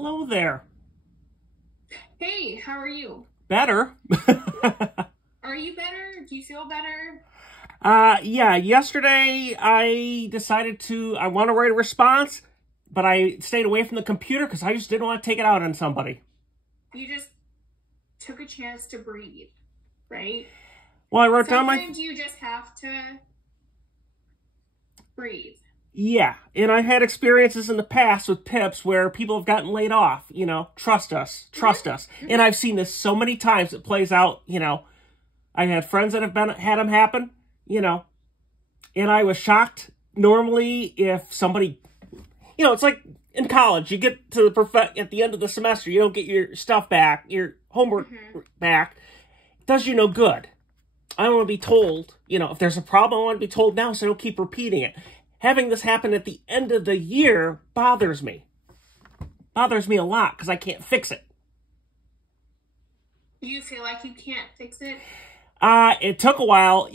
Hello there. Hey, how are you? Better. Are you better? Do you feel better? Yeah, yesterday I decided I want to write a response, but I stayed away from the computer because I just didn't want to take it out on somebody. You just took a chance to breathe, right? Well, I wrote down Sometimes you just have to breathe. Yeah, and I had experiences in the past with PIPped where people have gotten laid off, trust us. And I've seen this so many times. It plays out, I had friends that had them happen, and I was shocked. Normally, if somebody, it's like in college, you get to at the end of the semester, you don't get your stuff back, your homework back. It does you no good. I want to be told, if there's a problem, I want to be told now so I don't keep repeating it. Having this happen at the end of the year bothers me. Bothers me a lot because I can't fix it. You feel like you can't fix it? It took a while.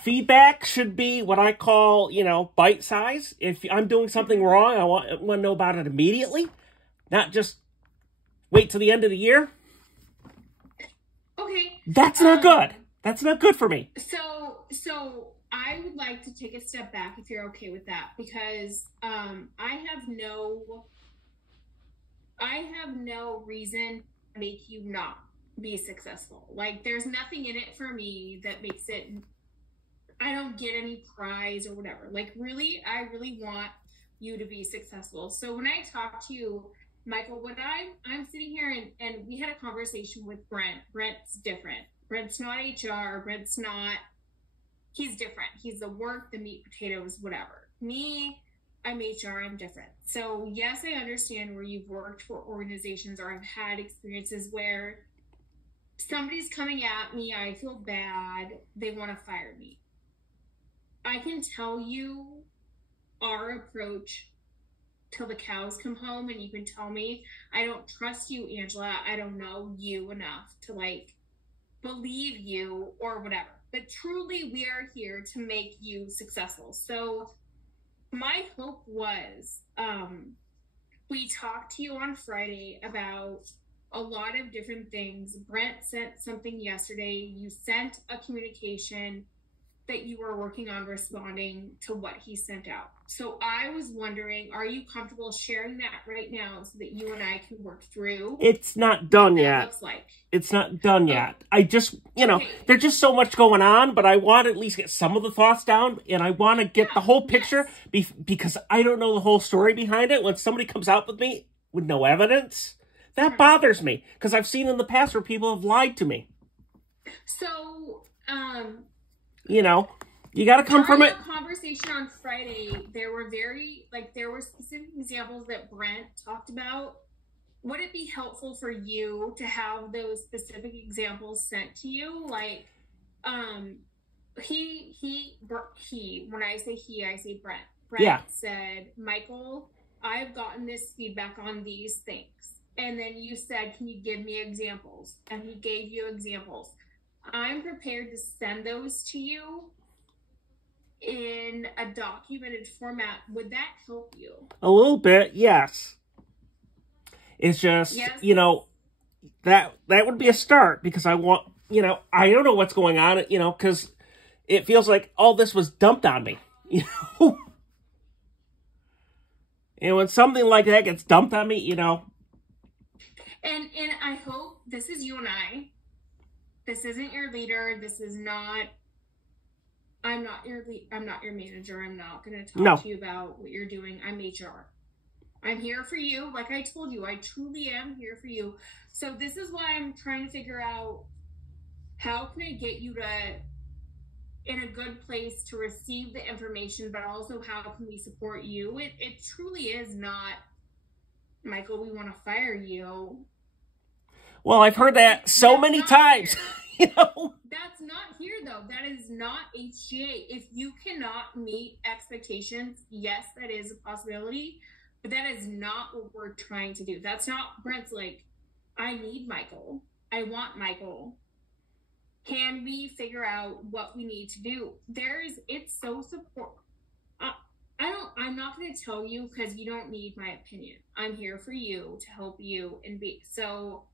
Feedback should be what I call, bite size. If I'm doing something wrong, I want to know about it immediately, not just wait till the end of the year. Okay. That's not good. That's not good for me. So I would like to take a step back if you're okay with that, because I have no reason to make you not be successful. Like, there's nothing in it for me that makes it, I don't get any prize or whatever. Like, really, I really want you to be successful. So when I talk to you, Michael, when I'm sitting here and we had a conversation with Brent. Brent's different. Brent's not HR. He's different. He's the work, the meat, potatoes, whatever. Me, I'm HR, I'm different. So yes, I understand where you've worked for organizations or I've had experiences where somebody's coming at me, I feel bad, they want to fire me. I can tell you our approach till the cows come home, and you can tell me, I don't trust you, Angela. I don't know you enough to believe you or whatever. But truly, we are here to make you successful. So my hope was, we talked to you on Friday about a lot of different things. Brent sent something yesterday. You sent a communication that you were working on responding to what he sent out. So I was wondering, are you comfortable sharing that right now so that you and I can work through? It's not done yet. Looks like. It's not done yet. I just, there's just so much going on, but I want to at least get some of the thoughts down, and I want to get the whole picture because I don't know the whole story behind it. When somebody comes out with me with no evidence, that bothers me because I've seen in the past where people have lied to me. So, you got to come from it. During the conversation on Friday, there were specific examples that Brent talked about. Would it be helpful for you to have those specific examples sent to you? Like, he, when I say he, I say Brent. Brent said, Michael, I've gotten this feedback on these things. And then you said, can you give me examples? And he gave you examples. I'm prepared to send those to you in a documented format. Would that help you? A little bit, yes. It's just, that would be a start because I want, I don't know what's going on, because it feels like all this was dumped on me, And when something like that gets dumped on me, And I hope this is you and I. This isn't your leader. This is not. I'm not your manager. I'm not going to talk to you about what you're doing. I'm HR. I'm here for you. Like I told you, I truly am here for you. So this is why I'm trying to figure out how can I get you in a good place to receive the information, but also how can we support you? It truly is not, Michael, we want to fire you. Well, I've heard that so many times, That's not here, though. That is not HGA. If you cannot meet expectations, yes, that is a possibility, but that is not what we're trying to do. That's not, Brent's like, I need Michael. I want Michael. Can we figure out what we need to do? It's so support. I I'm not going to tell you because you don't need my opinion. I'm here for you to help you and be. So,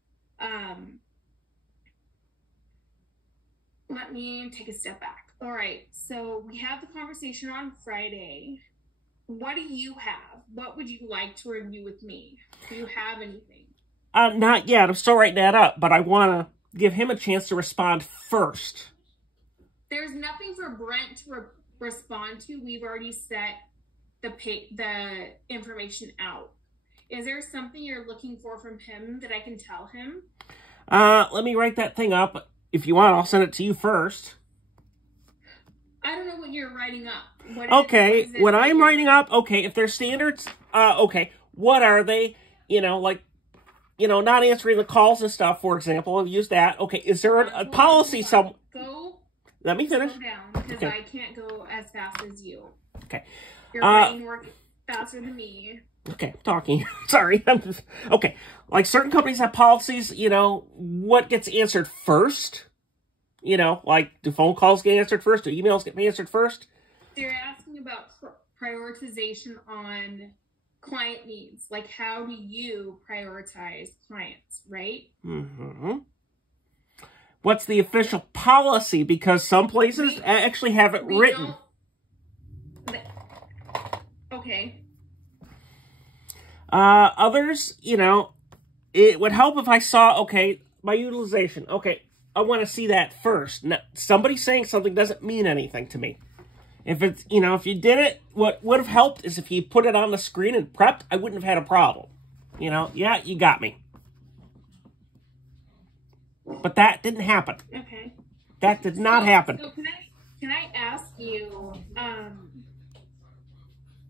let me take a step back. All right. So we have the conversation on Friday. What do you have? What would you like to review with me? Do you have anything? Not yet. I'm still writing that up, but I want to give him a chance to respond first. There's nothing for Brent to respond to. We've already set the information out. Is there something you're looking for from him that I can tell him? Let me write that thing up. If you want, I'll send it to you first. I don't know what you're writing up. Okay, what I'm writing up, okay, if there's standards, okay, what are they? Not answering the calls and stuff, for example. I've used that. Okay, is there a policy Let me finish. Slow down, because I can't go as fast as you. Okay. Your brain works faster than me. Okay, I'm talking. Sorry. Okay, like certain companies have policies, what gets answered first? Like, do phone calls get answered first? Do emails get answered first? They're asking about prioritization on client needs. Like, how do you prioritize clients, right? Mm-hmm. What's the official policy? Because some places actually have it written. Okay. Others, it would help if I saw, okay, my utilization. Okay, I want to see that first. Now, somebody saying something doesn't mean anything to me. If it's, if you did it, what would have helped is if you put it on the screen and prepped, I wouldn't have had a problem. Yeah, you got me. But that didn't happen. Okay. That did not happen. So can I ask you,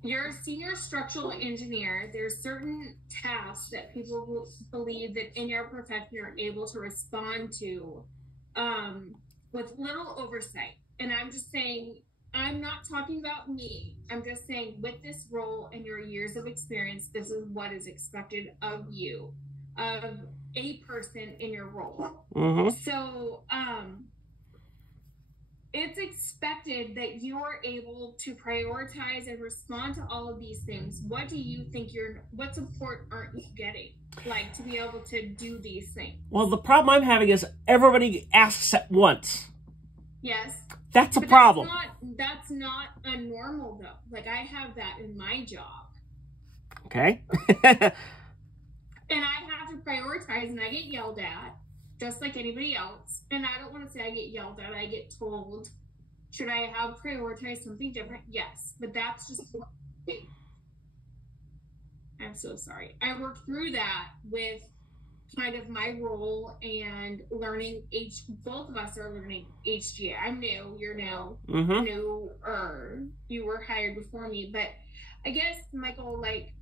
you're a senior structural engineer. There's certain tasks that people believe that in your profession you're able to respond to with little oversight. And I'm just saying, I'm not talking about me. I'm just saying with this role and your years of experience, this is what is expected of you, of a person in your role. Mm-hmm. So, it's expected that you are able to prioritize and respond to all of these things. What do you think what support aren't you getting? Like, to be able to do these things? Well, the problem I'm having is everybody asks at once. Yes. That's a problem. That's not a normal, though. Like, I have that in my job. Okay. And I have to prioritize, and I get yelled at, just like anybody else. And I don't want to say I get yelled at. I get told, should I have prioritized something different? Yes. But that's just what I do. I'm so sorry. I worked through that with kind of my role and learning. Both of us are learning HGA. I'm new. You're new. Mm-hmm. Newer. You were hired before me. But I guess, Michael, like,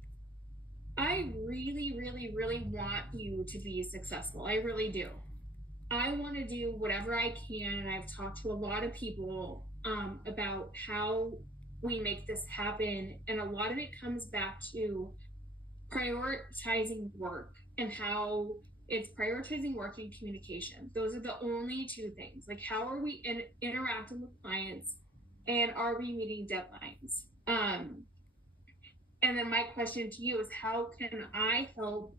I really, really, really want you to be successful. I really do. I want to do whatever I can, and I've talked to a lot of people about how we make this happen, and a lot of it comes back to prioritizing work and how it's prioritizing work and communication. Those are the only two things. Like, how are we interacting with clients, and are we meeting deadlines? And then my question to you is, how can I help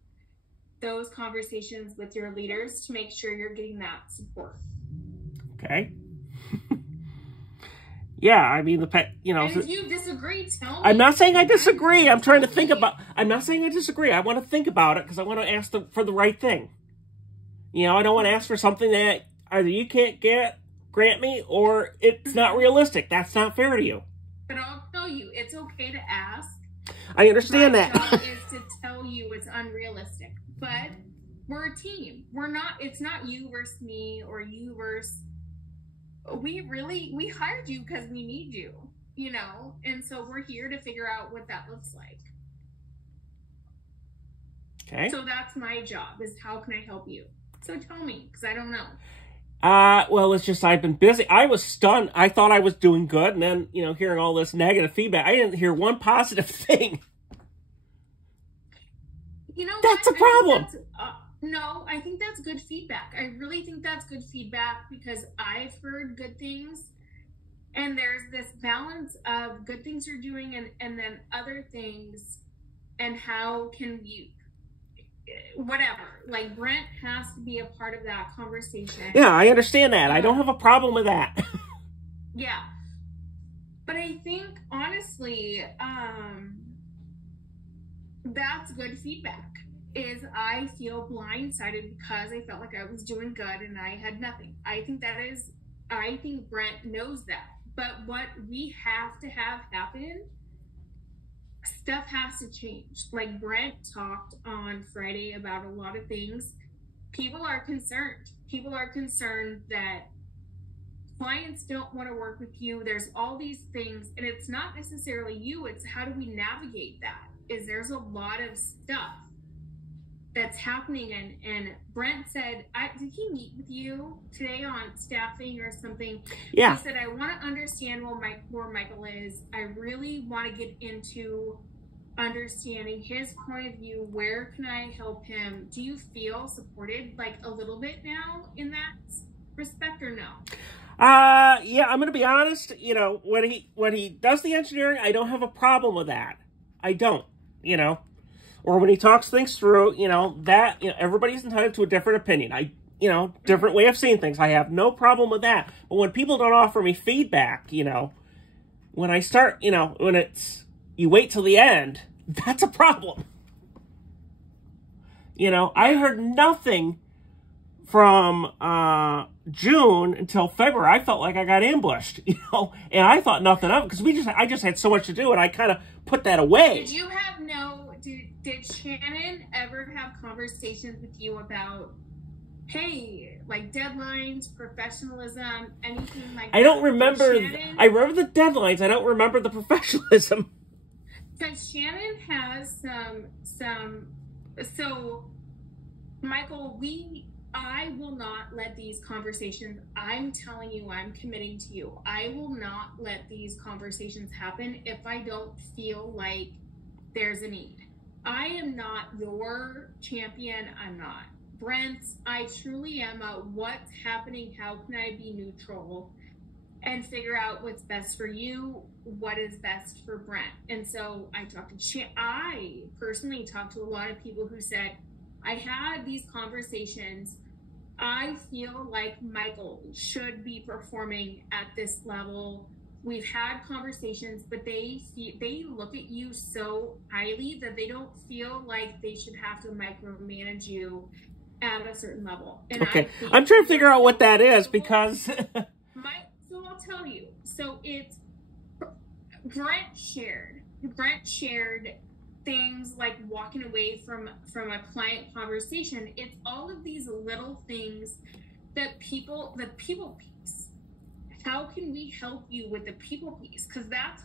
those conversations with your leaders to make sure you're getting that support? Okay. Yeah, I mean, And if you disagree, tell me. I'm not saying I disagree. I'm trying to think about. I'm not saying I disagree. I want to think about it because I want to ask for the right thing. I don't want to ask for something that either you can't grant me, or it's not realistic. That's not fair to you. But I'll tell you, it's okay to ask. I understand that. My job is to tell you it's unrealistic. But we're a team. It's not you versus me or you versus. We hired you because we need you, and so we're here to figure out what that looks like. Okay. So that's my job, is how can I help you? So tell me, because I don't know. Well, it's just I've been busy. I was stunned. I thought I was doing good, and then, hearing all this negative feedback, I didn't hear one positive thing. That's a problem. No, I think that's good feedback. I really think that's good feedback because I've heard good things. And there's this balance of good things you're doing and then other things, and how can you, whatever. Like, Brent has to be a part of that conversation. Yeah, I understand that. I don't have a problem with that. Yeah. But I think, honestly, that's good feedback. Is I feel blindsided because I felt like I was doing good and I had nothing. I think Brent knows that. But what we have to have happen, stuff has to change. Like, Brent talked on Friday about a lot of things. People are concerned. People are concerned that clients don't want to work with you. There's all these things, and it's not necessarily you. It's how do we navigate that? There's a lot of stuff that's happening, and Brent said, did he meet with you today on staffing or something? Yeah. He said, I want to understand where Michael is. I really want to get into understanding his point of view. Where can I help him? Do you feel supported, like, a little bit now in that respect, or no? Yeah, I'm gonna be honest. You know, when he does the engineering, I don't have a problem with that. I don't. You know, or when he talks things through, you know, that, you know, everybody's entitled to a different opinion. Different way of seeing things. I have no problem with that. But when people don't offer me feedback, you know, when I start, you know, when it's, you wait till the end, that's a problem. You know, I heard nothing from June until February. I felt like I got ambushed, you know, and I thought nothing of it because I just had so much to do, and I kind of put that away. Did Shannon ever have conversations with you about, hey, like, deadlines, professionalism, anything like that? I don't remember. I remember the deadlines. I don't remember the professionalism. Because Shannon has some. So, Michael, I will not let these conversations, I'm telling you, I'm committing to you, I will not let these conversations happen if I don't feel like there's a need. I am not your champion. I'm not Brent's. I truly am a what's happening, how can I be neutral and figure out what's best for you, what is best for Brent. And so I personally talked to a lot of people who said, I had these conversations. I feel like Michael should be performing at this level. We've had conversations, but they look at you so highly that they don't feel like they should have to micromanage you at a certain level. And okay, I'm trying to figure out what that is because... So I'll tell you. So it's Brent shared things like walking away from a client conversation. It's all of these little things that the people piece. How can we help you with the people piece? Because that's,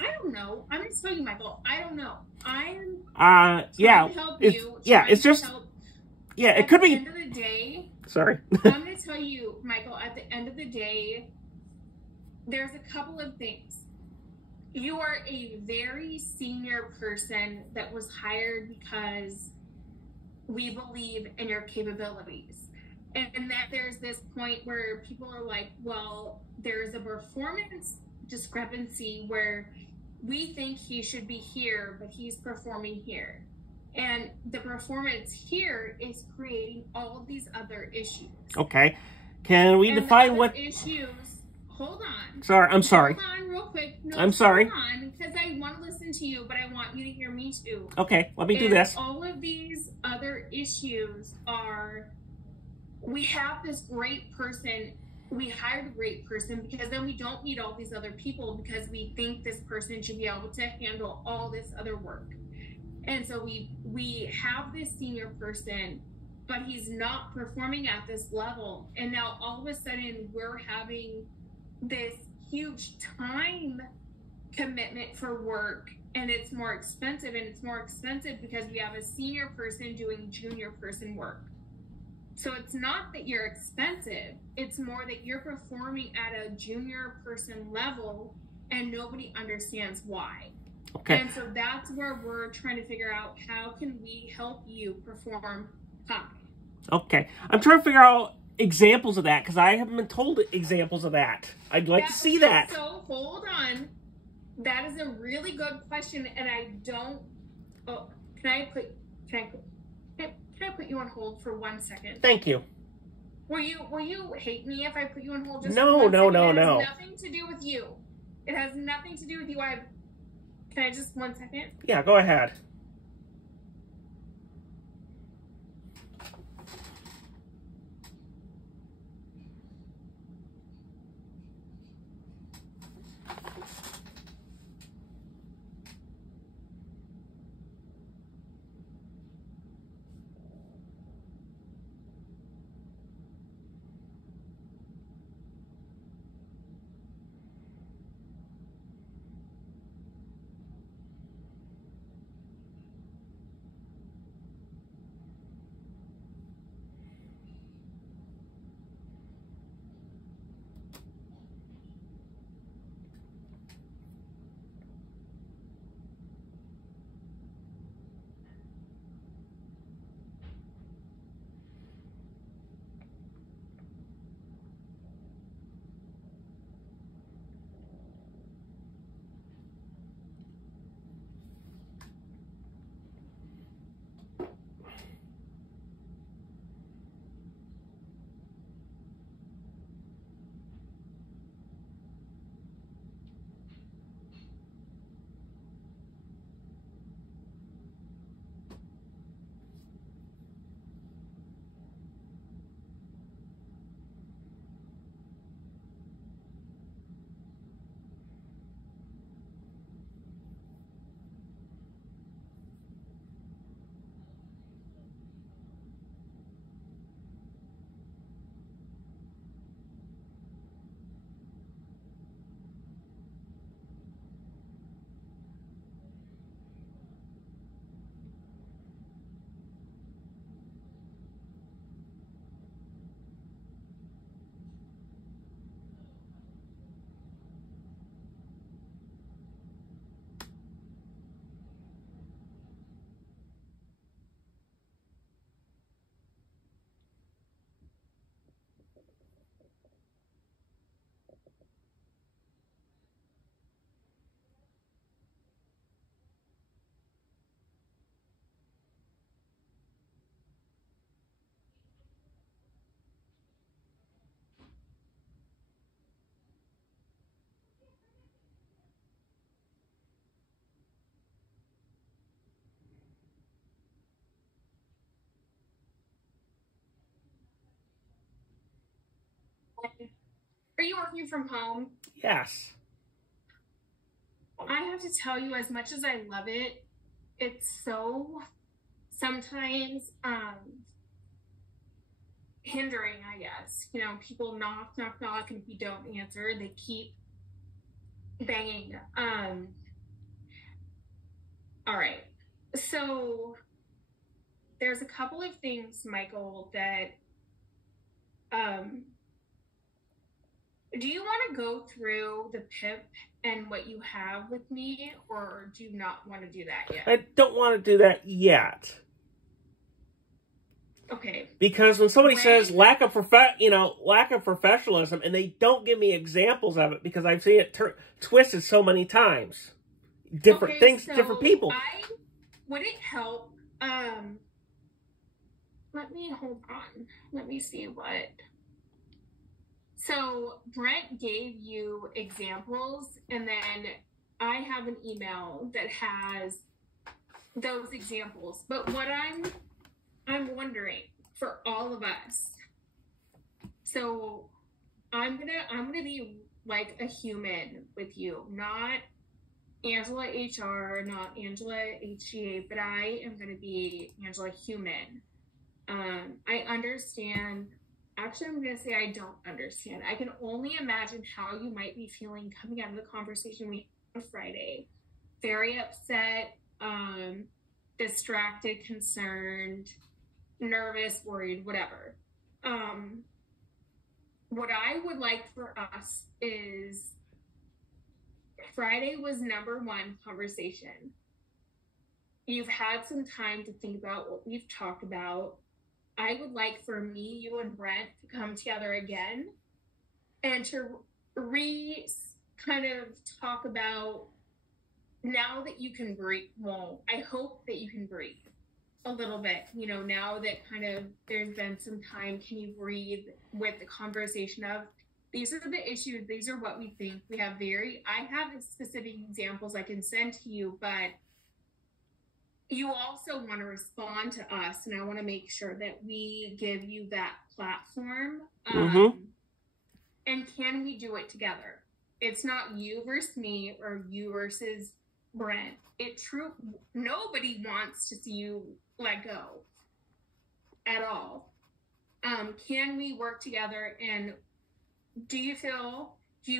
I don't know. I'm going to tell you, Michael, I don't know. I'm trying to help you. It's just, it could be. At the end of the day, sorry. I'm going to tell you, Michael, at the end of the day, there's a couple of things. You are a very senior person that was hired because we believe in your capabilities. And that there's this point where people are like, well, there's a performance discrepancy where we think he should be here, but he's performing here. And the performance here is creating all of these other issues. Okay. Can we define what issues? Hold on. Sorry, I'm sorry. Hold on real quick. No, I'm sorry. Hold on, because I want to listen to you, but I want you to hear me too. Okay, let me do this. All of these other issues are, we have this great person, we hired a great person because then we don't need all these other people because we think this person should be able to handle all this other work. And so we have this senior person, but he's not performing at this level. And now all of a sudden we're having this huge time commitment for work, and it's more expensive, and it's more expensive because we have a senior person doing junior person work. So it's not that you're expensive, it's more that you're performing at a junior person level and nobody understands why. Okay. And so that's where we're trying to figure out how can we help you perform high. Okay. I'm trying to figure out examples of that, because I haven't been told examples of that. I'd like to see that. So hold on. That is a really good question, and I don't. Oh, can I put you on hold for 1 second? Thank you. Will you hate me if I put you on hold? Just No. It has nothing to do with you. It has nothing to do with you. Can I just 1 second? Yeah, go ahead. Are you working from home? Yes. I have to tell you, as much as I love it, it's so sometimes hindering, I guess. You know, people knock, knock, knock, and if you don't answer, they keep banging. All right. So there's a couple of things, Michael, that do you want to go through the PIP and what you have with me, or do you not want to do that yet? I don't want to do that yet. Okay. Because when somebody says lack of professionalism, and they don't give me examples of it, because I've seen it twisted so many times, different things, so different people. Would it help? Hold on. Let me see what. So Brent gave you examples, and then I have an email that has those examples. But what I'm wondering for all of us. So I'm gonna be like a human with you, not Angela HR, not Angela HGA, but I am gonna be Angela human. I understand. Actually, I'm going to say I don't understand. I can only imagine how you might be feeling coming out of the conversation we had on Friday. Very upset, distracted, concerned, nervous, worried, whatever. What I would like for us is Friday was #1 conversation. You've had some time to think about what we've talked about. I would like for me, you and Brent to come together again and to kind of talk about, now that you can breathe, well, I hope that you can breathe a little bit, you know, now that kind of there's been some time, can you breathe with the conversation of, these are the issues, these are what we think. I have specific examples I can send to you, but you also want to respond to us, and I want to make sure that we give you that platform. And can we do it together? It's not you versus me or you versus Brent. Nobody wants to see you let go at all. Can we work together? And do you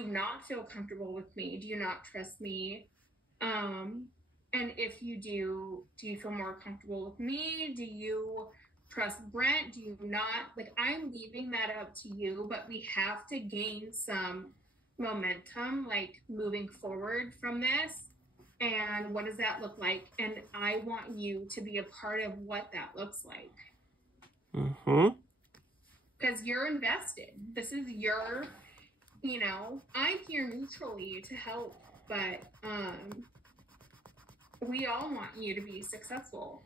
not feel comfortable with me? Do you not trust me? And if you do you feel more comfortable with me? Do you trust Brent? Do you not? Like, I'm leaving that up to you, but we have to gain some momentum, like moving forward from this. And what does that look like? And I want you to be a part of what that looks like. Because you're invested. This is your, you know, I'm here neutrally to help, but we all want you to be successful.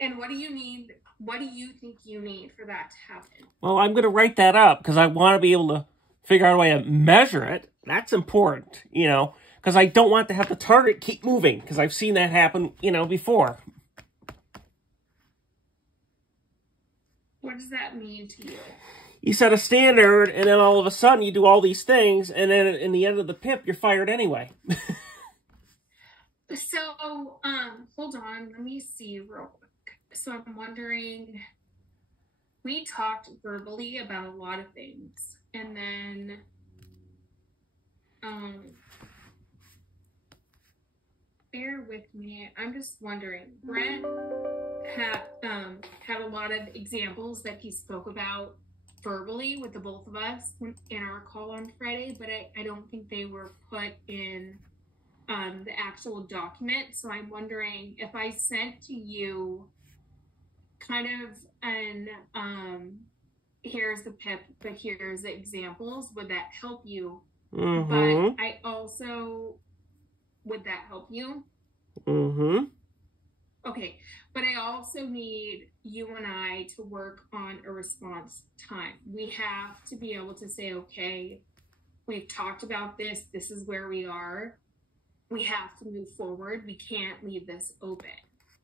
And what do you need? What do you think you need for that to happen? Well, I'm going to write that up because I want to be able to figure out a way to measure it. That's important, you know, because I don't want to have the target keep moving, because I've seen that happen, you know, before. What does that mean to you? You set a standard, and then all of a sudden you do all these things, and then in the end of the PIP, you're fired anyway. So, hold on, let me see real quick. So I'm wondering, we talked verbally about a lot of things, and then, bear with me. I'm just wondering, Brent had a lot of examples that he spoke about verbally with the both of us in our call on Friday, but I don't think they were put in the actual document. So I'm wondering if I sent to you kind of an here's the PIP, but here's the examples, would that help you? But I also, would that help you? Okay, but I also need you and I to work on a response time. We have to be able to say, okay, we've talked about this. This is where we are. We have to move forward. We can't leave this open.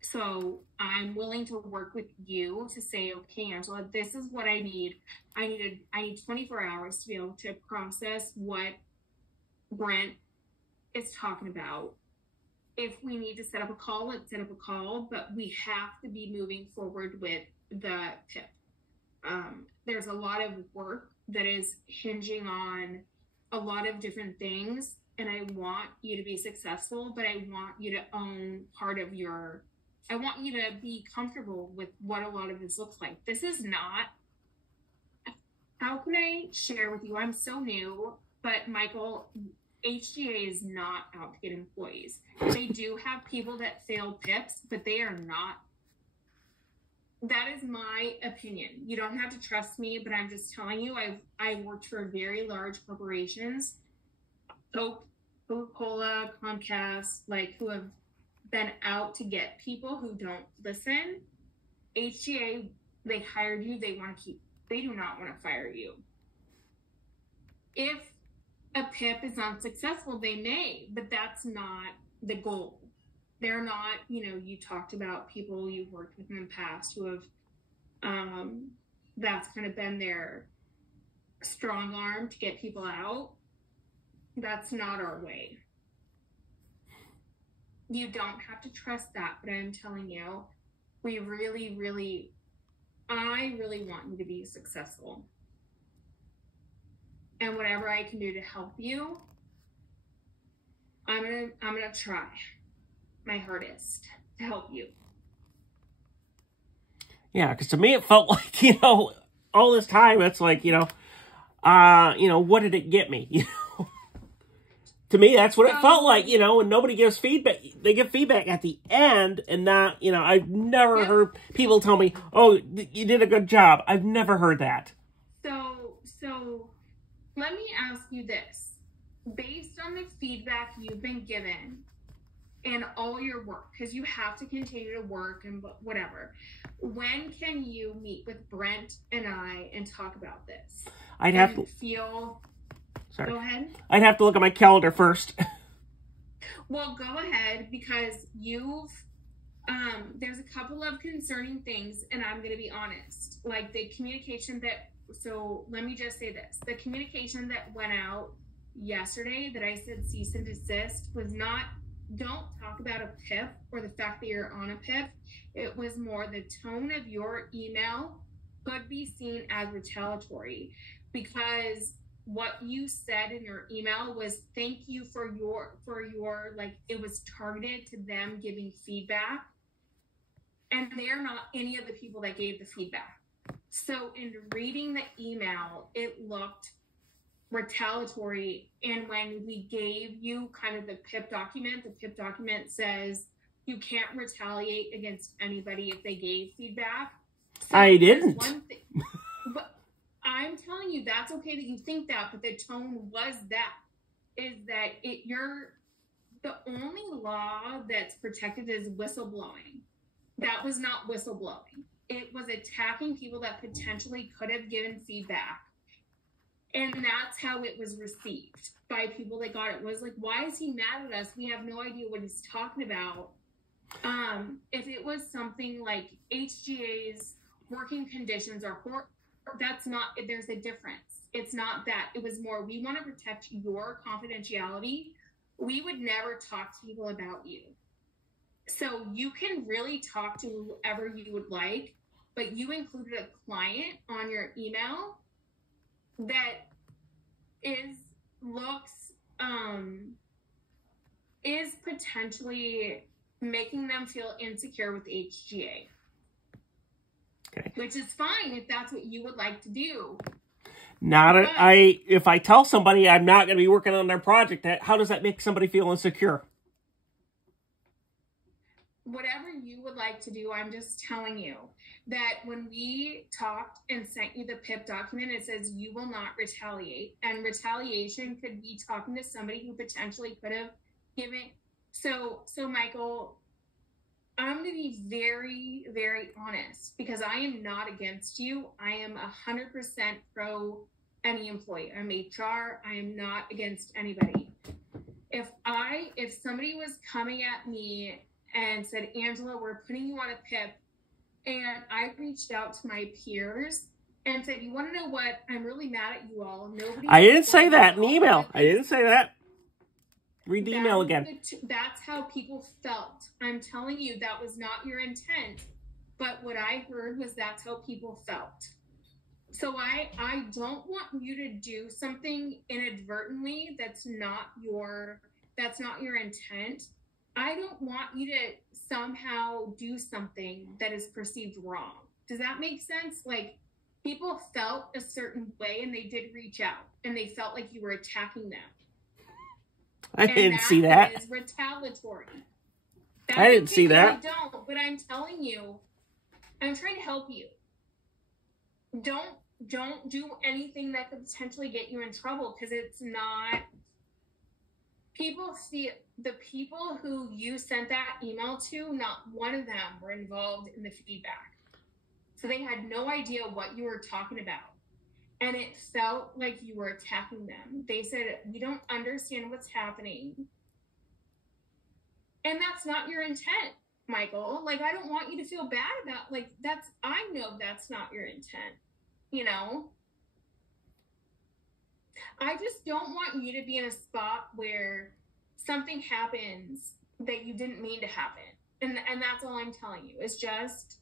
So I'm willing to work with you to say, okay, Angela, this is what I need. I need 24 hours to be able to process what Brent is talking about. If we need to set up a call, let's set up a call, but we have to be moving forward with the PIP. There's a lot of work that is hinging on a lot of different things, and I want you to be successful, but I want you to own part of I want you to be comfortable with what a lot of this looks like. This is not, how can I share with you? I'm so new, but Michael, HGA is not out to get employees. They do have people that fail PIPs, but they are not. That is my opinion. You don't have to trust me, but I'm just telling you, I've worked for very large corporations, Coca-Cola, Comcast, like, who have been out to get people who don't listen. HGA, they hired you, they do not want to fire you. If a PIP is unsuccessful, they may, but that's not the goal. They're not, you know, you talked about people you've worked with in the past who have, that's kind of been their strong arm to get people out. That's not our way. You don't have to trust that, but I'm telling you, I really want you to be successful. And whatever I can do to help you, I'm gonna try my hardest to help you. Yeah, because to me it felt like, you know, all this time it's like, what did it get me? You know, To me, that's what it felt like, you know, and nobody gives feedback. They give feedback at the end and not, you know, I've never heard people tell me, oh, you did a good job. I've never heard that. So let me ask you this. Based on the feedback you've been given and all your work, because you have to continue to work and whatever, when can you meet with Brent and I and talk about this? I'd have to feel... Sorry. Go ahead. I'd have to look at my calendar first. Well, go ahead, because there's a couple of concerning things, and I'm going to be honest. Like the communication so let me just say this. The communication that went out yesterday that I said cease and desist was not, don't talk about a PIP or the fact that you're on a PIP. It was more the tone of your email could be seen as retaliatory, because what you said in your email was thank you for your like, it was targeted to them giving feedback, and they're not any of the people that gave the feedback. So in reading the email, it looked retaliatory. And when we gave you kind of the PIP document says you can't retaliate against anybody if they gave feedback. So I didn't. But I'm telling you, that's okay that you think that, but the tone was the only law that's protected is whistleblowing. That was not whistleblowing. It was attacking people that potentially could have given feedback. And that's how it was received by people that got it. It was like, why is he mad at us? We have no idea what he's talking about. If it was something like HGA's working conditions are that's not, there's a difference. It's not that. It was more, we want to protect your confidentiality. We would never talk to people about you. So you can really talk to whoever you would like, but you included a client on your email that is potentially making them feel insecure with HGA. Okay. Which is fine if that's what you would like to do. If I tell somebody I'm not going to be working on their project, how does that make somebody feel insecure? Whatever you would like to do, I'm just telling you that when we talked and sent you the PIP document, it says you will not retaliate. And retaliation could be talking to somebody who potentially could have given. So Michael, I'm going to be very, very honest, because I am not against you. I am 100% pro any employee. I'm HR. I am not against anybody. If somebody was coming at me and said, Angela, we're putting you on a PIP, and I reached out to my peers and said, you want to know what? I'm really mad at you all. I didn't say that in the email. I didn't say that. Read the email again. That's how people felt. I'm telling you, that was not your intent. But what I heard was that's how people felt. So I don't want you to do something inadvertently that's not your intent. I don't want you to somehow do something that is perceived wrong. Does that make sense? Like, people felt a certain way and they did reach out and they felt like you were attacking them. I didn't see that. That is retaliatory. I didn't see that. I don't, but I'm telling you, I'm trying to help you. Don't do anything that could potentially get you in trouble, because it's not. People see the people who you sent that email to, not one of them were involved in the feedback. So they had no idea what you were talking about. And it felt like you were attacking them. They said, we don't understand what's happening. And that's not your intent, Michael. Like, I don't want you to feel bad about, like, I know that's not your intent, you know? I just don't want you to be in a spot where something happens that you didn't mean to happen. And that's all I'm telling you. It's just,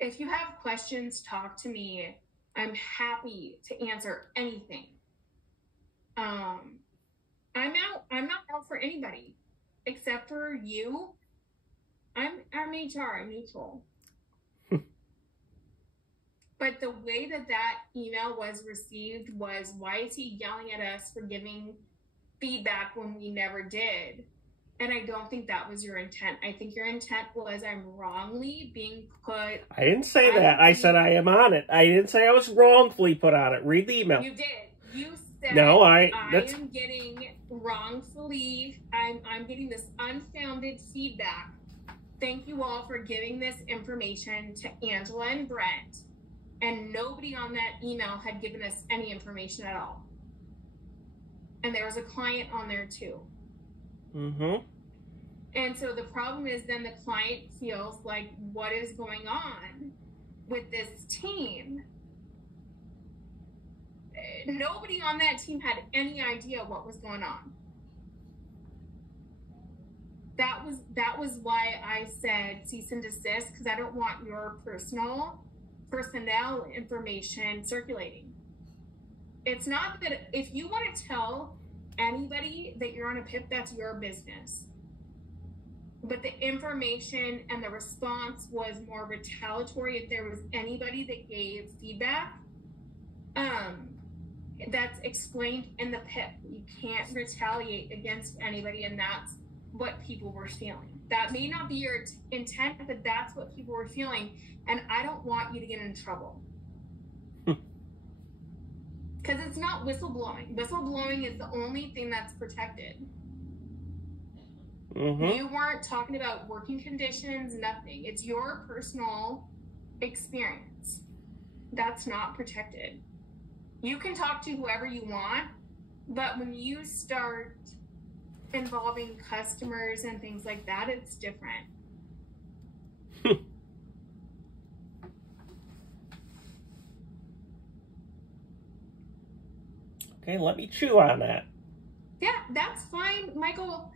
if you have questions, talk to me. I'm happy to answer anything. I'm not out for anybody except for you. I'm HR, I'm neutral. But the way that email was received was, why is he yelling at us for giving feedback when we never did. And I don't think that was your intent. I think your intent was I'm wrongly being put... I didn't say that. I said I am on it. I didn't say I was wrongfully put on it. Read the email. You did. You said no, I am getting wrongfully... I'm getting this unfounded feedback. Thank you all for giving this information to Angela and Brent. And nobody on that email had given us any information at all. And there was a client on there too. Mm-hmm. And so the problem is then the client feels like, what is going on with this team? Nobody on that team had any idea what was going on. That was why I said cease and desist, because I don't want your personnel information circulating. It's not that if you want to tell anybody that you're on a PIP, that's your business. But the information and the response was more retaliatory. If there was anybody that gave feedback, that's explained in the PIP. You can't retaliate against anybody, and that's what people were feeling. That may not be your intent, but that's what people were feeling, and I don't want you to get in trouble. Because it's not whistleblowing. Whistleblowing is the only thing that's protected. Mm-hmm. You weren't talking about working conditions, nothing. It's your personal experience. That's not protected. You can talk to whoever you want, but when you start involving customers and things like that, it's different. Okay, let me chew on that. Yeah, that's fine, Michael.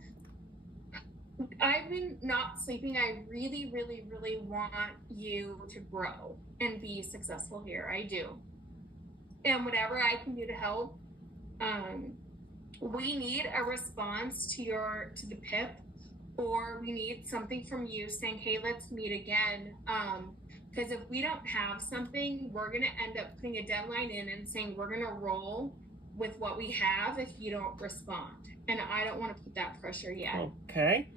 I've been not sleeping. I really, really, really want you to grow and be successful here. I do. And whatever I can do to help, we need a response to the PIP, or we need something from you saying, hey, let's meet again. Because if we don't have something, we're going to end up putting a deadline in and saying we're going to roll with what we have if you don't respond. And I don't want to put that pressure yet. Okay.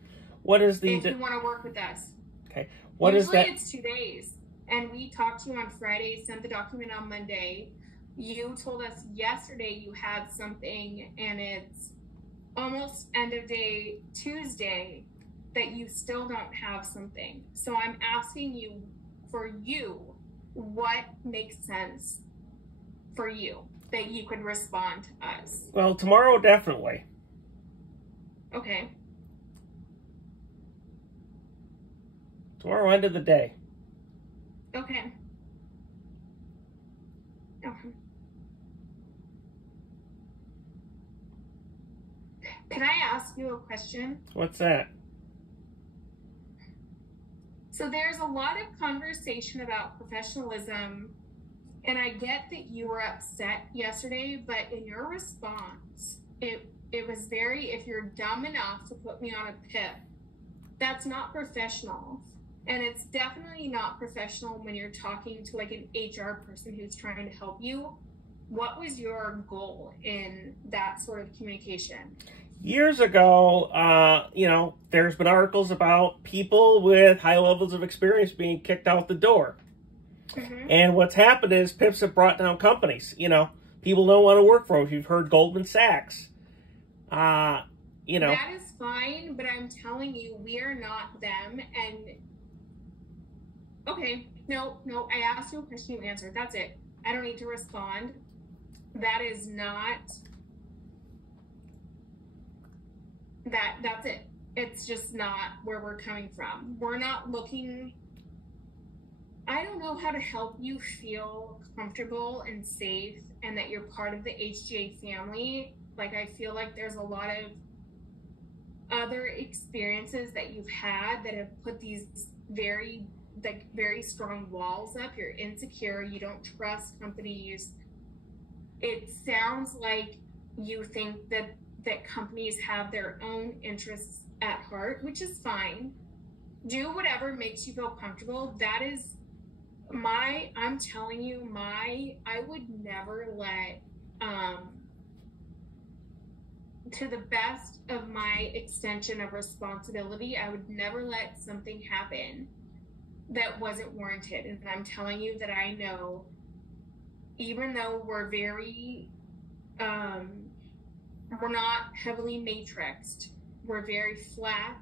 What is the... If you want to work with us. Okay. What is that? Usually it's 2 days. And we talked to you on Friday, sent the document on Monday. You told us yesterday you had something, and it's almost end of day Tuesday that you still don't have something. So I'm asking you, for you, what makes sense for you that you could respond to us? Well, tomorrow, definitely. Okay. Tomorrow, end of the day. Okay. Okay. Can I ask you a question? What's that? So there's a lot of conversation about professionalism, and I get that you were upset yesterday, but in your response, it was very, if you're dumb enough to put me on a PIP, that's not professional. And it's definitely not professional when you're talking to like an HR person who's trying to help you. What was your goal in that sort of communication? Years ago, there's been articles about people with high levels of experience being kicked out the door. Mm-hmm. And what's happened is PIPs have brought down companies. People don't want to work for them. You've heard Goldman Sachs. That is fine, but I'm telling you, we are not them. And okay, no, I asked you a question, you answered. That's it. I don't need to respond. That is not... That's it. It's just not where we're coming from. We're not looking... I don't know how to help you feel comfortable and safe and that you're part of the HGA family. Like, I feel like there's a lot of other experiences that you've had that have put these very strong walls up. You're insecure. You don't trust companies. It sounds like you think that companies have their own interests at heart, which is fine. Do whatever makes you feel comfortable. That is I'm telling you, I would never let to the best of my extension of responsibility, I would never let something happen that wasn't warranted. And I'm telling you that I know, even though we're very, we're not heavily matrixed, we're very flat,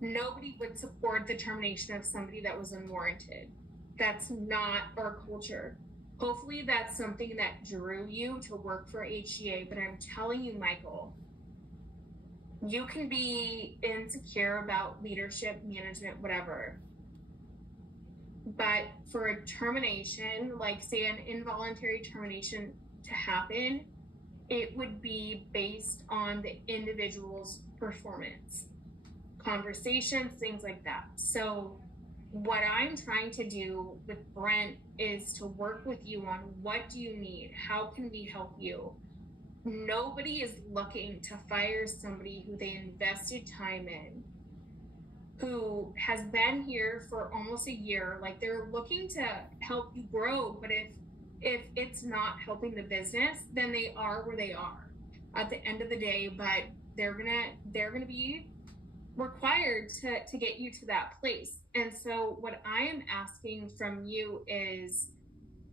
nobody would support the termination of somebody that was unwarranted. That's not our culture. Hopefully that's something that drew you to work for HGA, but I'm telling you, Michael, you can be insecure about leadership, management, whatever. But for a termination, like say an involuntary termination to happen, it would be based on the individual's performance, conversations, things like that. So what I'm trying to do with Brent is to work with you on what do you need? How can we help you? Nobody is looking to fire somebody who they invested time in, who has been here for almost a year. Like, they're looking to help you grow, but if it's not helping the business, then they are where they are at the end of the day. But they're gonna be required to get you to that place. And so what I am asking from you is,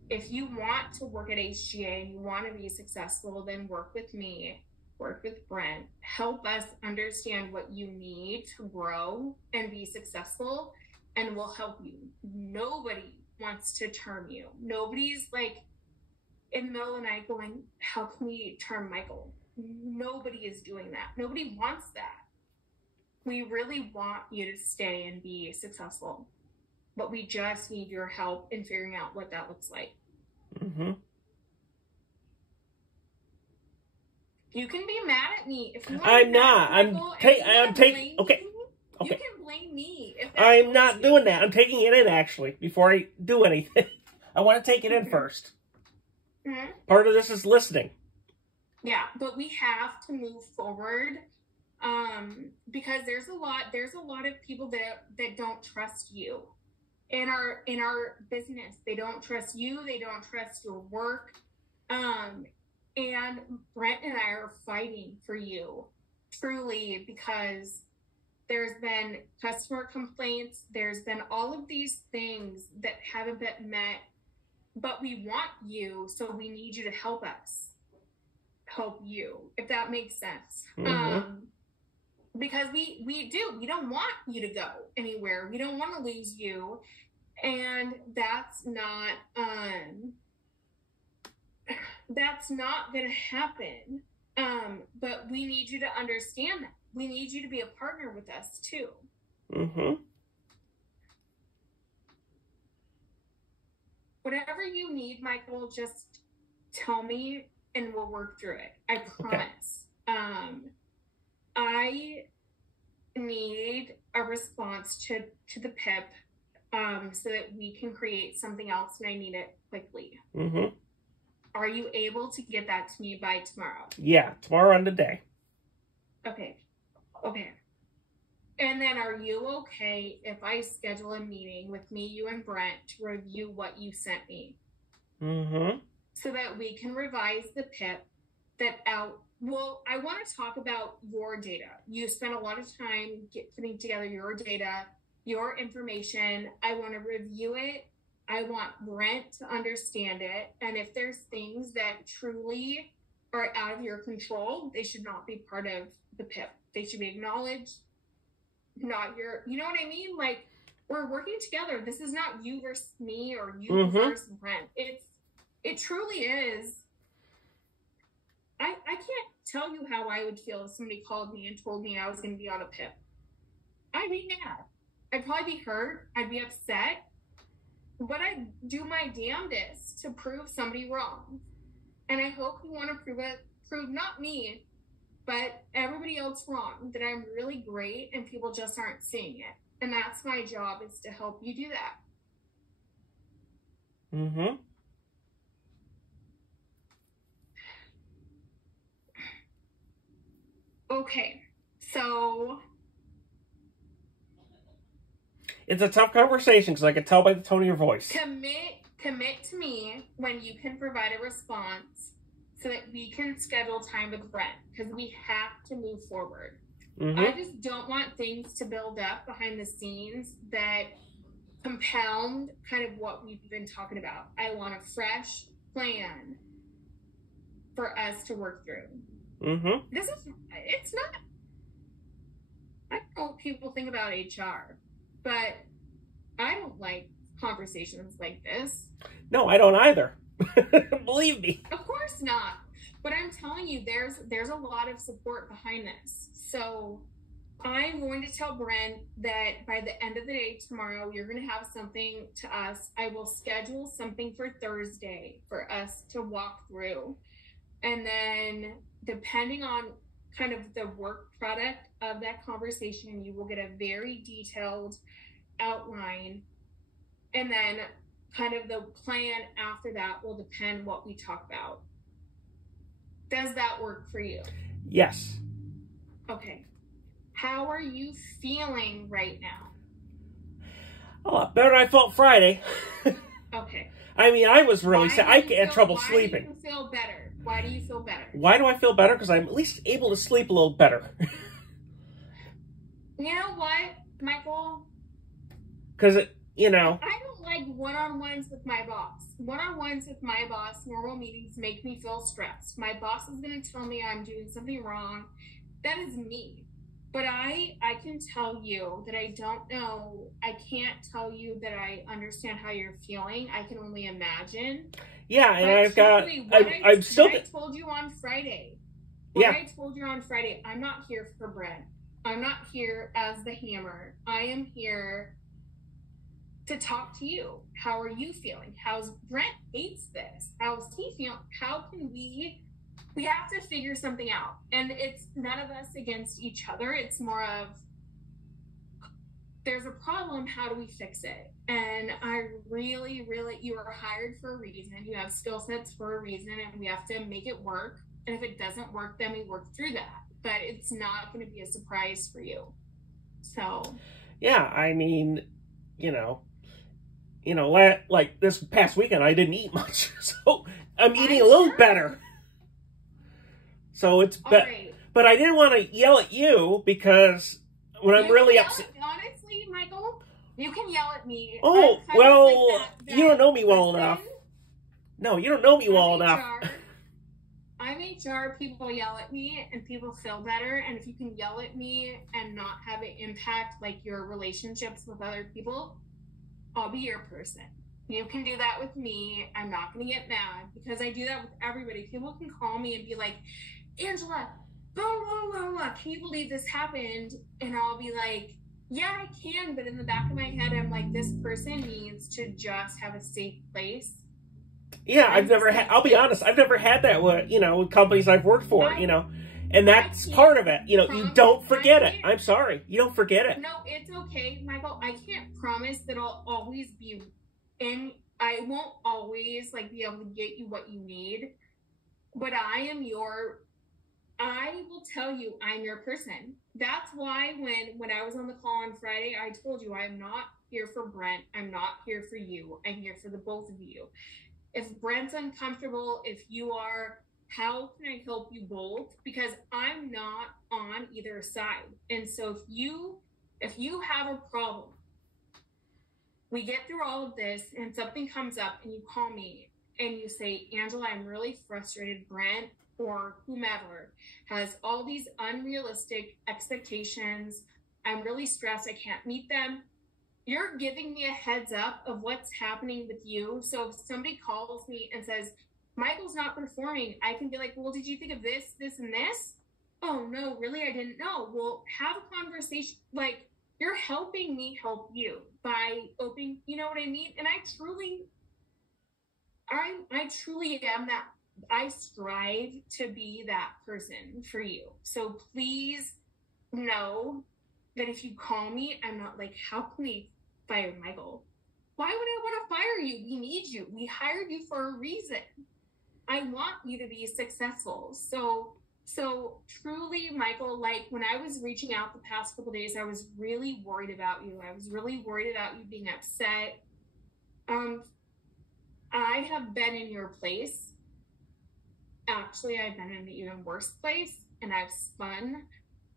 if you want to work at HGA and you want to be successful, then work with me, work with Brent, help us understand what you need to grow and be successful, and we'll help you. Nobody wants to term you. Nobody's like in the middle of the night going, how can we term Michael? Nobody is doing that. Nobody wants that. We really want you to stay and be successful, but we just need your help in figuring out what that looks like. Mm-hmm. You can be mad at me if you want. I'm not. I'm taking. Okay. You can blame me. If I'm not doing that. I'm taking it in, actually, before I do anything. I want to take it in first. Mm-hmm. Part of this is listening. Yeah, but we have to move forward. Because there's a lot of people that don't trust you in our business. They don't trust you. They don't trust your work. And Brent and I are fighting for you, truly, because there's been customer complaints. There's been all of these things that haven't been met, but we want you, so we need you to help us help you, if that makes sense. Mm-hmm. Because we don't want you to go anywhere. We don't want to lose you. And that's not going to happen. But we need you to understand that. We need you to be a partner with us too. Mm-hmm. Whatever you need, Michael, just tell me and we'll work through it. I promise. Okay. I need a response to the PIPped so that we can create something else, and I need it quickly. Mm-hmm. Are you able to get that to me by tomorrow? Yeah, tomorrow on the day. Okay. And then are you okay if I schedule a meeting with me, you, and Brent to review what you sent me? Mm-hmm. So that we can revise the PIPped Well, I want to talk about your data. You spent a lot of time putting together your data, your information. I want to review it. I want Brent to understand it. And if there's things that truly are out of your control, they should not be part of the PIPped. They should be acknowledged, not your, you know what I mean? Like, we're working together. This is not you versus me or you mm-hmm. versus Brent. It truly is. I can't tell you how I would feel if somebody called me and told me I was going to be on a PIPped. I'd be mad. I'd probably be hurt. I'd be upset. But I'd do my damnedest to prove somebody wrong. And I hope you want to prove not me, but everybody else wrong, that I'm really great and people just aren't seeing it. And that's my job, is to help you do that. Mm-hmm. Okay, so it's a tough conversation because I can tell by the tone of your voice. Commit to me when you can provide a response so that we can schedule time with Brent, because we have to move forward. Mm-hmm. I just don't want things to build up behind the scenes that compound kind of what we've been talking about. I want a fresh plan for us to work through. Mm-hmm. It's not, I don't know what people think about HR, but I don't like conversations like this. No, I don't either. Believe me. Of course not. But I'm telling you, there's a lot of support behind this. So I'm going to tell Brent that by the end of the day tomorrow, you're going to have something to us. I will schedule something for Thursday for us to walk through. And then depending on kind of the work product of that conversation, you will get a very detailed outline. And then kind of the plan after that will depend what we talk about. Does that work for you? Yes. Okay. How are you feeling right now? A lot better than I felt Friday. Okay. I mean, I was really sad. I had trouble sleeping. Why do you feel better? Why do you feel better? Why do I feel better? Because I'm at least able to sleep a little better. You know what, Michael? Because, I don't like one-on-ones with my boss. One-on-ones with my boss, normal meetings make me feel stressed. My boss is going to tell me I'm doing something wrong. That is me. But I can tell you that I don't know. I can't tell you that I understand how you're feeling. I can only imagine. Yeah, and but I've got... I told you on Friday. I told you on Friday, I'm not here for Brent. I'm not here as the hammer. I am here to talk to you. How are you feeling? Brent hates this. How's he feeling? How can we have to figure something out. And it's none of us against each other. It's more of, there's a problem. How do we fix it? And I really, really, you are hired for a reason. You have skill sets for a reason, and we have to make it work. And if it doesn't work, then we work through that. But it's not going to be a surprise for you. So. Yeah, I mean, like this past weekend, I didn't eat much. So I'm eating a little better. So it's better. Right. But I didn't want to yell at you because when I'm really upset. Honestly, Michael, you can yell at me. Oh, well, like that you don't know me well enough. No, you don't know me well enough. I'm HR, people yell at me and people feel better. And if you can yell at me and not have it impact like your relationships with other people, I'll be your person. You can do that with me. I'm not going to get mad because I do that with everybody. People can call me and be like, Angela, blah, blah, blah, blah. Can you believe this happened? And I'll be like, yeah, I can. But in the back of my head, I'm like, this person needs to just have a safe place. Yeah, I'll be honest, I've never had that with, with companies I've worked for, and that's part of it. You don't forget it. I'm sorry. You don't forget it. No, it's okay, Michael. I can't promise that I'll always be I won't always be able to get you what you need, but I will tell you I'm your person. That's why when I was on the call on Friday, I told you I'm not here for Brent. I'm not here for you. I'm here for the both of you. If Brent's uncomfortable, if you are, how can I help you both? Because I'm not on either side. And so if you have a problem, we get through all of this and something comes up and you call me and you say, Angela, I'm really frustrated. Brent or whomever has all these unrealistic expectations. I'm really stressed. I can't meet them. You're giving me a heads up of what's happening with you. So if somebody calls me and says, Michael's not performing, I can be like, well, did you think of this, this, and this? Oh, no, really? I didn't know. Well, have a conversation. You're helping me help you by opening, you know what I mean? And I truly am that. I strive to be that person for you. So please know that if you call me, I'm not like, how can we fire Michael? Why would I want to fire you? We need you. We hired you for a reason. I want you to be successful. So truly, Michael, when I was reaching out the past couple days, I was really worried about you. I was really worried about you being upset. I have been in your place actually, I've been in an even worse place, and I've spun.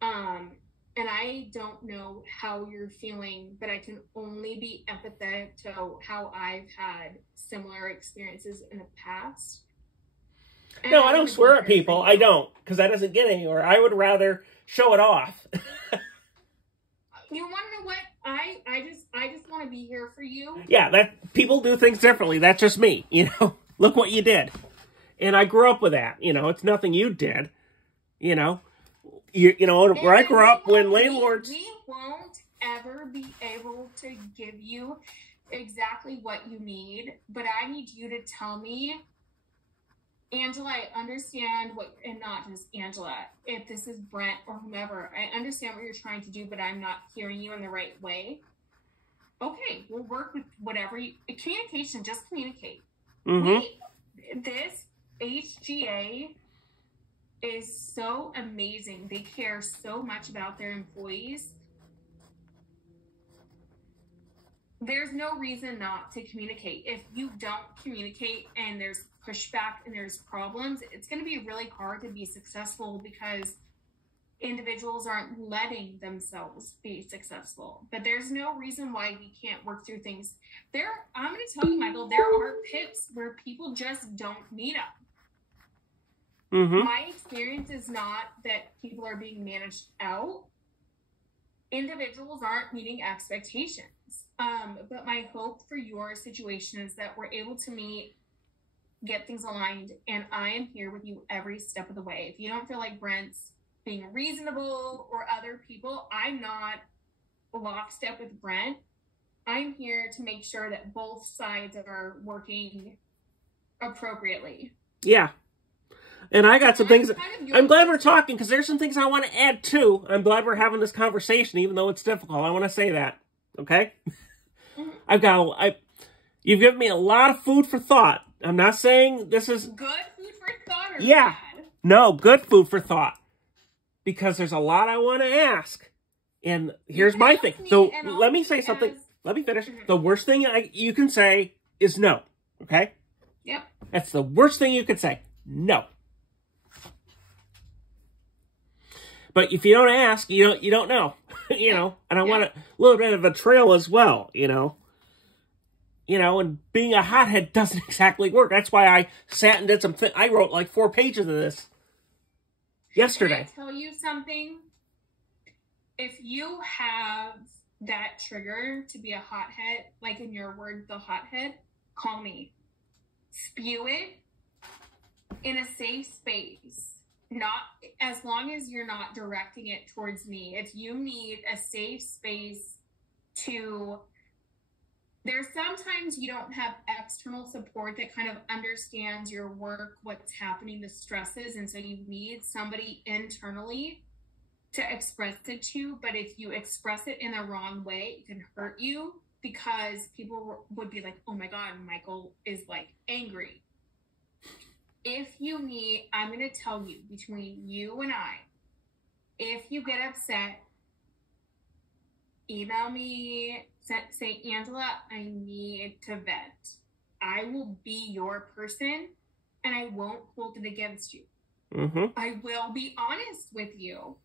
And I don't know how you're feeling, but I can only be empathetic to how I've had similar experiences in the past. And No, I don't swear at people. I don't, because that doesn't get anywhere. I would rather show it off. You want to know what? I just want to be here for you. Yeah, that people do things differently. That's just me. You know, look what you did. And I grew up with that. You know, it's nothing you did. You know, where I grew up, when landlords... We won't ever be able to give you exactly what you need, but I need you to tell me, Angela, I understand what, and not just Angela, if this is Brent or whomever, I understand what you're trying to do, but I'm not hearing you in the right way. Okay, we'll work with whatever communication, just communicate. This HGA is so amazing. They care so much about their employees. There's no reason not to communicate. If you don't communicate and there's pushback and there's problems, it's going to be really hard to be successful because individuals aren't letting themselves be successful. But there's no reason why we can't work through things. I'm going to tell you, Michael, there are PIPs where people just don't meet up. My experience is not that people are being managed out. Individuals aren't meeting expectations. But my hope for your situation is that we're able to meet, get things aligned, and I am here with you every step of the way. If you don't feel like Brent's being reasonable or other people, I'm not lockstep with Brent. I'm here to make sure that both sides are working appropriately. Yeah. And I got some things. I'm glad we're talking, because there's some things I want to add too. I'm glad we're having this conversation, even though it's difficult. I want to say that. Okay? You've given me a lot of food for thought. I'm not saying this is... Good food for thought or yeah. bad? No, good food for thought. Because there's a lot I want to ask. And here's my thing. So let me say something. Let me finish. The worst thing you can say is no. Okay? Yep. That's the worst thing you could say. No. But if you don't ask, you don't know. You know, and I want a little bit of a trail as well, you know. And being a hothead doesn't exactly work. That's why I sat and did I wrote like 4 pages of this yesterday. Can I tell you something? If you have that trigger to be a hothead, like in your word, the hothead, call me. Spew it in a safe space. Not as long as you're not directing it towards me. If you need a safe space there's sometimes you don't have external support that kind of understands your work, what's happening, the stresses, and so you need somebody internally to express it to. But if you express it in the wrong way, it can hurt you, because people would be like, oh my God, Michael is like angry. If you need, I'm going to tell you, between you and I, if you get upset, email me, say, Angela, I need to vent. I will be your person, and I won't hold it against you. I will be honest with you.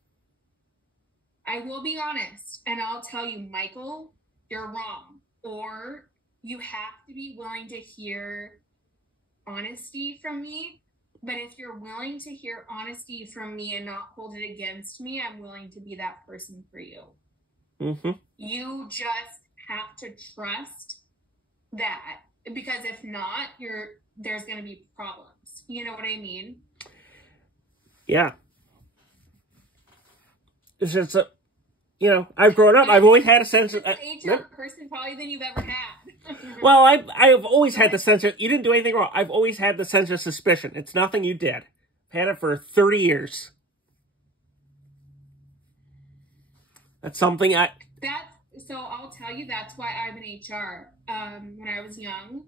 I will be honest, and I'll tell you, Michael, you're wrong. Or you have to be willing to hear honesty from me. But if you're willing to hear honesty from me and not hold it against me, I'm willing to be that person for you. You just have to trust that, because if not, there's going to be problems. You know what I mean? Yeah. It's just I've grown up. I've always had a sense of an HR person probably than you've ever had. Well, I've always had the sense of, you didn't do anything wrong. I've always had the sense of suspicion. It's nothing you did. I've had it for 30 years. That's something so I'll tell you, that's why I'm in HR. When I was young,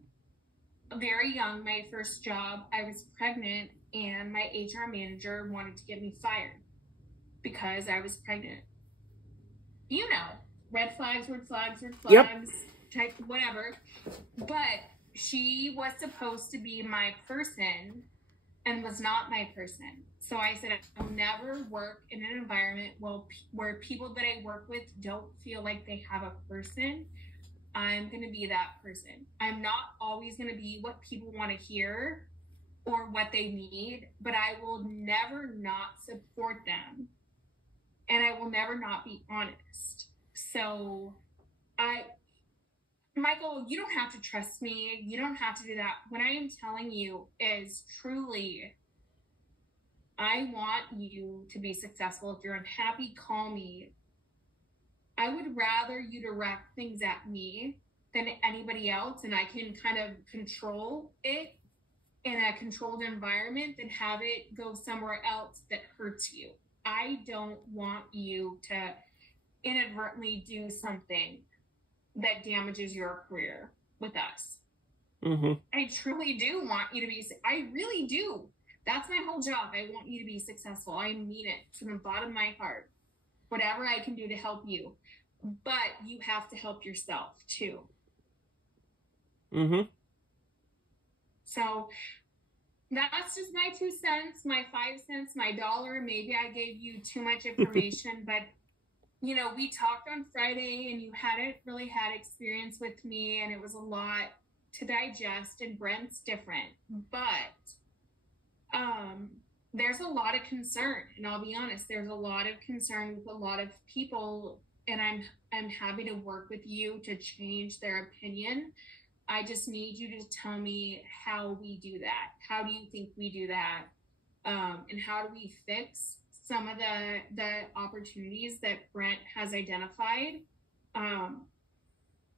very young, my first job, I was pregnant, and my HR manager wanted to get me fired because I was pregnant. You know, red flags, type whatever. But she was supposed to be my person, and was not my person. So I said, I'll never work in an environment where people that I work with don't feel like they have a person. I'm going to be that person. I'm not always going to be what people want to hear or what they need, but I will never not support them. And I will never not be honest. So Michael, you don't have to trust me. You don't have to do that. What I am telling you is truly, I want you to be successful. If you're unhappy, call me. I would rather you direct things at me than anybody else, and I can kind of control it in a controlled environment than have it go somewhere else that hurts you. I don't want you to inadvertently do something that damages your career with us. Mm-hmm. I truly do want you to be, I really do. That's my whole job. I want you to be successful. I mean it from the bottom of my heart. Whatever I can do to help you. But you have to help yourself too. Mm-hmm. So that's just my 2 cents, my 5 cents, my dollar. Maybe I gave you too much information, but you know, we talked on Friday and you hadn't really had experience with me and it was a lot to digest, and Brent's different, but there's a lot of concern, and I'll be honest, there's a lot of concern with a lot of people, and I'm happy to work with you to change their opinion. I just need you to tell me how we do that. How do you think we do that? And how do we fix some of the opportunities that Brent has identified?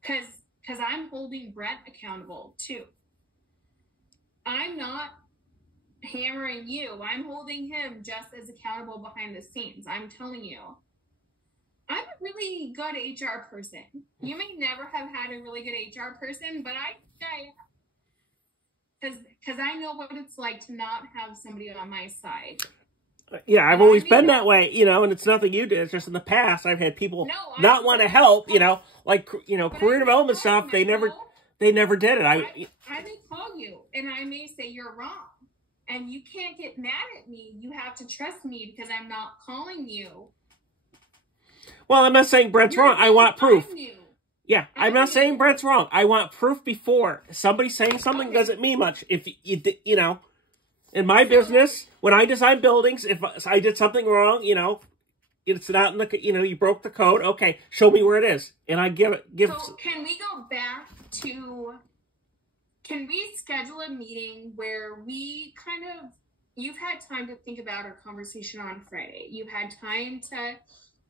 Because I'm holding Brent accountable too. I'm not hammering you. I'm holding him just as accountable behind the scenes. I'm telling you, I'm a really good HR person. You may never have had a really good HR person, but I because I know what it's like to not have somebody on my side. Yeah, I've always been that way, you know, and it's nothing you did. It's just in the past, I've had people not want to help, you know, like, you know, career development stuff. They never did it. I may call you and I may say you're wrong, and you can't get mad at me. You have to trust me because I'm not calling you. Well, I'm not saying Brent's wrong. I want proof. Yeah, I'm not saying Brent's wrong. I want proof before. Somebody saying something doesn't mean much. If you know, in my business, when I design buildings, if I did something wrong, you know, it's not in the, you know, you broke the code. Okay, show me where it is, and I give. So can we go back to? Can we schedule a meeting where we kind of? You've had time to think about our conversation on Friday. You've had time to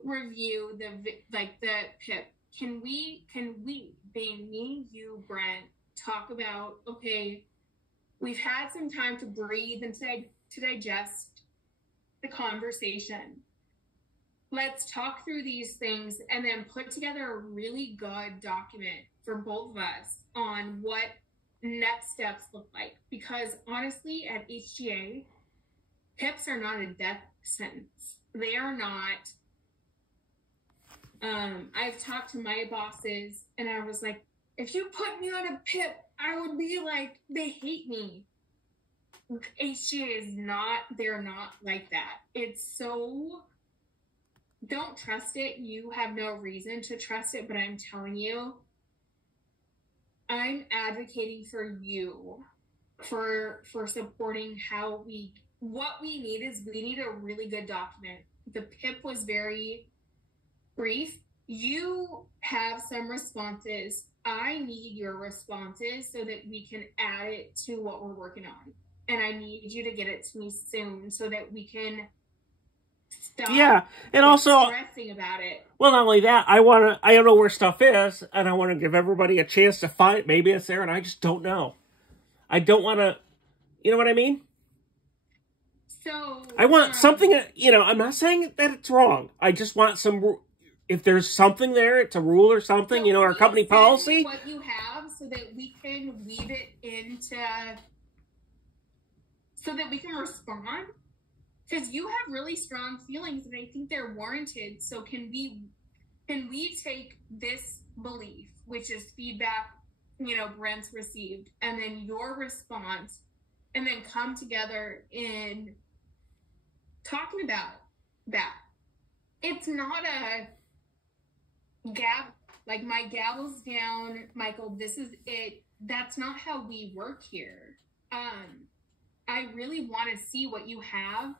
review the PIP. Can we, being me, you, Brent, talk about, okay, we've had some time to breathe and to digest the conversation. Let's talk through these things and then put together a really good document for both of us on what next steps look like. Because honestly, at HGA, PIPs are not a death sentence. They are not. I've talked to my bosses and I was like, if you put me on a PIP, I would be like, they hate me. HGA is not, they're not like that. It's so, don't trust it. You have no reason to trust it, but I'm telling you, I'm advocating for you, for supporting what we need is we need a really good document. The PIP was very brief. You have some responses. I need your responses so that we can add it to what we're working on. And I need you to get it to me soon so that we can stop and also stressing about it. Well, not only that, I don't know where stuff is, and I want to give everybody a chance to find, maybe it's there, and I just don't know. I don't want to, you know what I mean? So I want something, you know, I'm not saying that it's wrong. I just want some, if there's something there, it's a rule or something, you know, our company policy. What you have so that we can weave it into, so that we can respond. Because you have really strong feelings and I think they're warranted. So can we take this belief, which is feedback, you know, Brent's received, and then your response and then come together in talking about that. It's not a gavel. Like, my gavel's down, Michael, this is it. That's not how we work here. I really want to see what you have.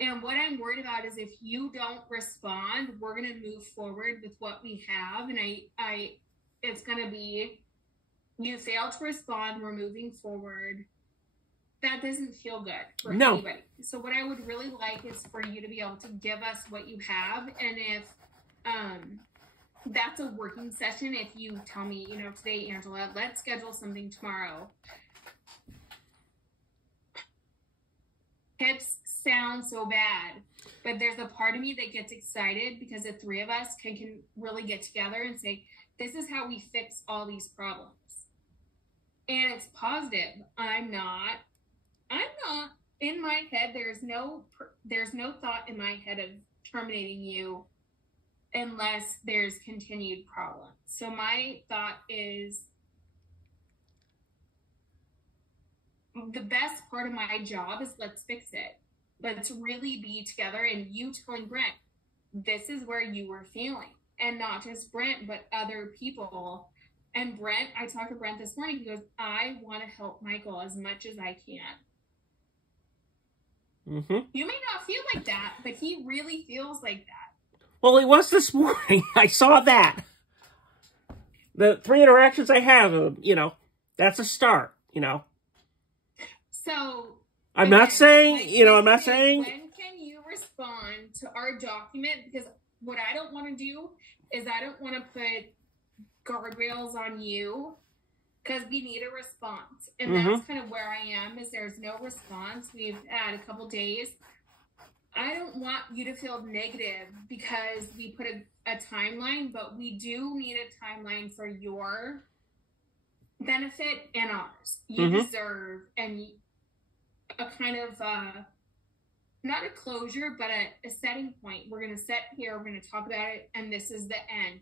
And what I'm worried about is if you don't respond, we're going to move forward with what we have. And it's going to be, you fail to respond, we're moving forward. That doesn't feel good for anybody. So what I would really like is for you to be able to give us what you have. And if that's a working session, if you tell me, you know, today, Angela, let's schedule something tomorrow. PIPs sound so bad, but there's a part of me that gets excited because the three of us can really get together and say, this is how we fix all these problems. And it's positive. I'm not in my head. There's no thought in my head of terminating you unless there's continued problems. So my thought is, the best part of my job is let's fix it. Let's really be together, and you telling Brent, this is where you were failing. And not just Brent, but other people. And Brent, I talked to Brent this morning, he goes, I want to help Michael as much as I can. Mm-hmm. You may not feel like that, but he really feels like that. Well, it was this morning. I saw that. The 3 interactions I have, you know, that's a start, you know. So, I'm not saying, like, you know, I'm not saying. When can you respond to our document? Because what I don't want to do is I don't want to put guardrails on you because we need a response. And that's kind of where I am, is there's no response. We've had a couple days. I don't want you to feel negative because we put a timeline, but we do need a timeline for your benefit and ours. You deserve a kind of, not a closure, but a setting point. We're going to set here, we're going to talk about it, and this is the end.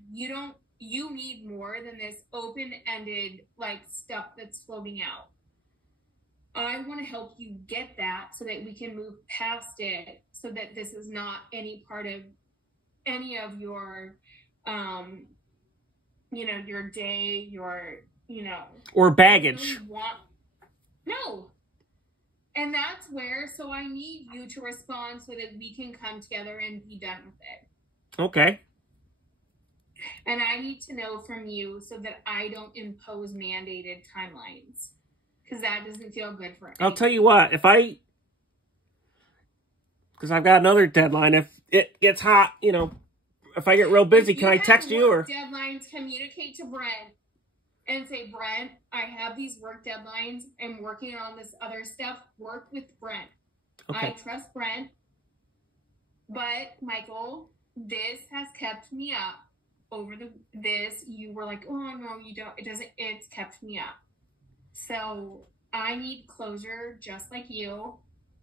You need more than this open-ended, like, stuff that's floating out. I want to help you get that so that we can move past it, so that this is not any part of any of your, you know, your day, your, you know. Or baggage. No. And that's where, so I need you to respond so that we can come together and be done with it. Okay. And I need to know from you so that I don't impose mandated timelines. Because that doesn't feel good for anyone. I'll tell you what, because I've got another deadline. If it gets hot, you know, if I get real busy, can I text you? Or deadlines, communicate to Brent and say, Brent, I have these work deadlines. I'm working on this other stuff. Work with Brent. Okay. I trust Brent. But, Michael, this has kept me up over this. You were like, oh, no, you don't. It doesn't. It's kept me up. So I need closure just like you.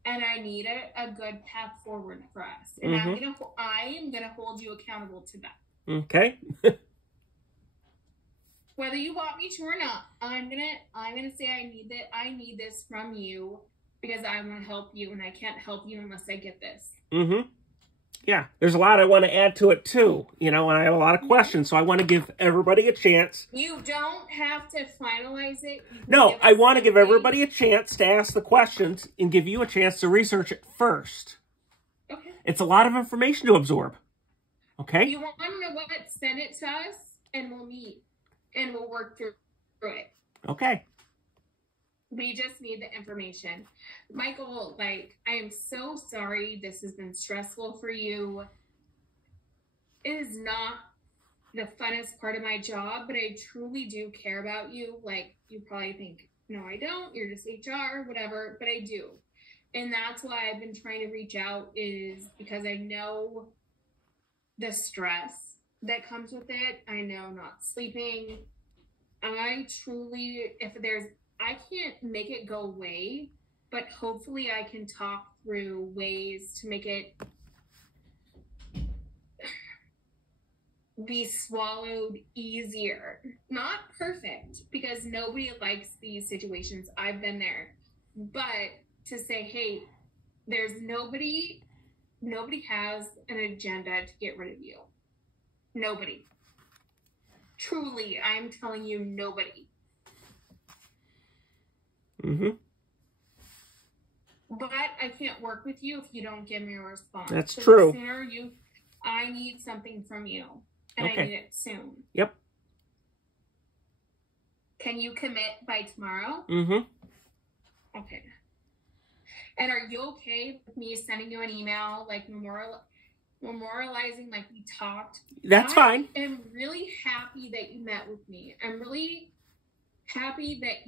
And I need a good path forward for us. And I am gonna hold you accountable to that. Okay. Whether you want me to or not, I'm gonna say I need this from you because I want to help you, and I can't help you unless I get this. Yeah, there's a lot I want to add to it too, you know, and I have a lot of questions, so I want to give everybody a chance. You don't have to finalize it. No, I want to give everybody a chance to ask the questions and give you a chance to research it first. Okay. It's a lot of information to absorb. Okay? You want to know what? Send it to us, and we'll meet, and we'll work through it. Okay. We just need the information. Michael, like, I am so sorry this has been stressful for you. It is not the funnest part of my job, but I truly do care about you. Like, you probably think, no, I don't. You're just HR, whatever, but I do. And that's why I've been trying to reach out, is because I know the stress that comes with it. I know not sleeping. I truly, I can't make it go away, but hopefully I can talk through ways to make it be swallowed easier. Not perfect, because nobody likes these situations. I've been there. But to say, hey, there's nobody has an agenda to get rid of you. Nobody. Truly, I'm telling you, nobody. Mm-hmm. But I can't work with you if you don't give me a response. That's true. The sooner I need something from you, and Okay. I need it soon. Yep. Can you commit by tomorrow? Mm-hmm. Okay. And are you okay with me sending you an email, like memorializing like we talked? That's fine. I'm really happy that you met with me. I'm really happy that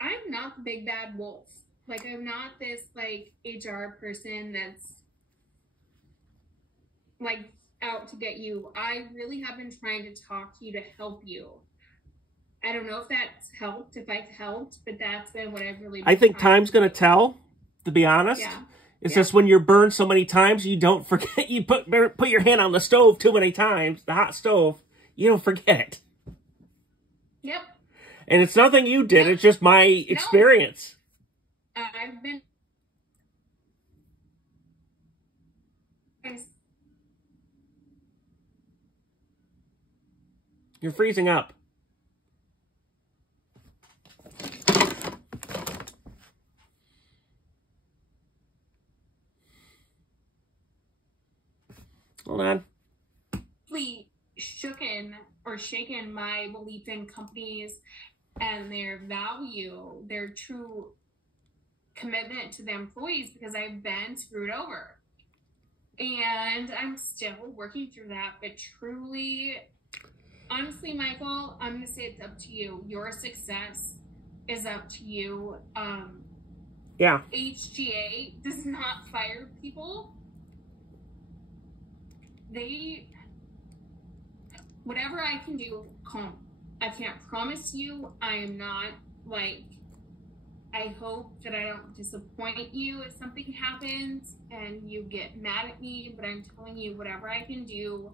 I'm not the big bad wolf. Like, I'm not this, like, HR person that's, like, out to get you. I really have been trying to talk to you to help you. I don't know if that's helped, if I've helped, but that's been what I've really been I think trying time's going to tell, to be honest. Yeah. It's just when you're burned so many times, you don't forget. You put your hand on the stove too many times, the hot stove, you don't forget it. Yep. And it's nothing you did. It's just my experience. I've been... You're freezing up. Hold on. Shaken my belief in companies and their value, their true commitment to the employees, because I've been screwed over. And I'm still working through that, but truly, honestly, Michael, I'm going to say it's up to you. Your success is up to you. Yeah. HGA does not fire people. Whatever I can do, I can't promise you. I am not, like, I hope that I don't disappoint you if something happens and you get mad at me, but I'm telling you, whatever I can do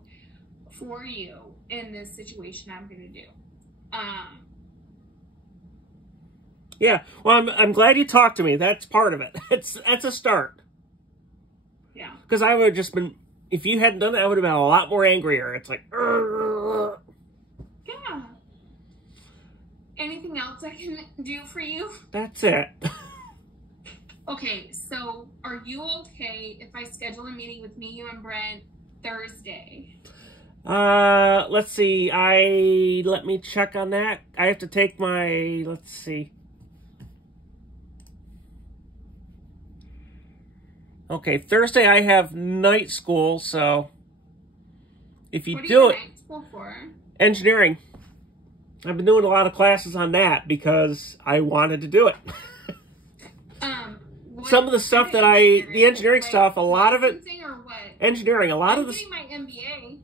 for you in this situation, I'm going to do. Yeah, well, I'm glad you talked to me. That's part of it. That's a start. Yeah. Because I would have just been, if you hadn't done that, I would have been a lot more angrier. It's like, Urgh. Yeah. Anything else I can do for you? That's it. Okay, so are you okay if I schedule a meeting with me, you, and Brent Thursday? Let's see. Let me check on that. I have to take my, let's see. Okay, Thursday I have night school, so if you do it, night school for? Engineering. I've been doing a lot of classes on that because I wanted to do it. Some of the stuff that the engineering stuff, a lot of it, or what? engineering, a lot of the. I'm getting my MBA.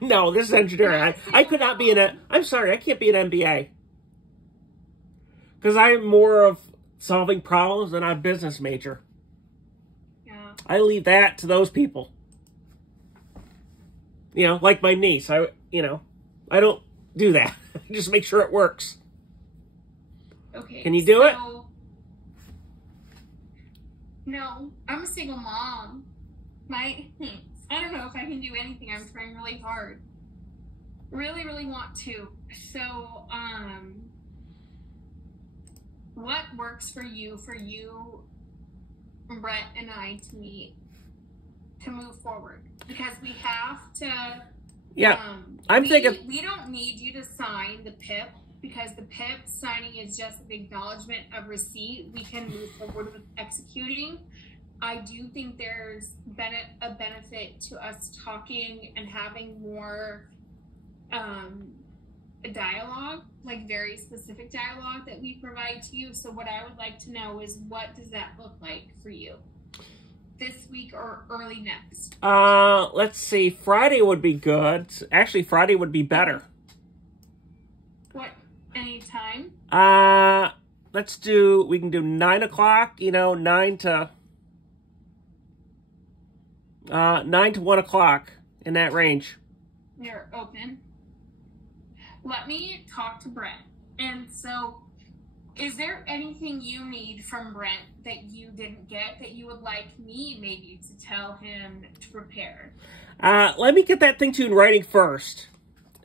No, this is engineering. I could not be I'm sorry, I can't be an MBA. Because I'm more of solving problems than I'm a business major. Yeah. I leave that to those people. You know, like my niece. I don't do that. Just make sure it works. Okay. Can you do it? No, I'm a single mom. I don't know if I can do anything. I'm trying really hard. Really, really want to. So, what works for you, Brett and I, to meet, to move forward? Because we have to... Yeah, I'm thinking... We don't need you to sign the PIP, because the PIP signing is just an acknowledgement of receipt. We can move forward with executing. I do think there's been a benefit to us talking and having more dialogue, like very specific dialogue that we provide to you. So what I would like to know is, what does that look like for you this week or early next? Let's see. Friday would be good. Actually, Friday would be better. What? Any time? We can do 9 o'clock, 9 to 1 o'clock, in that range. You're open. Let me talk to Brent. And so Is there anything you need from Brent that you didn't get that you would like me maybe to tell him to prepare? Let me get that thing to you in writing first.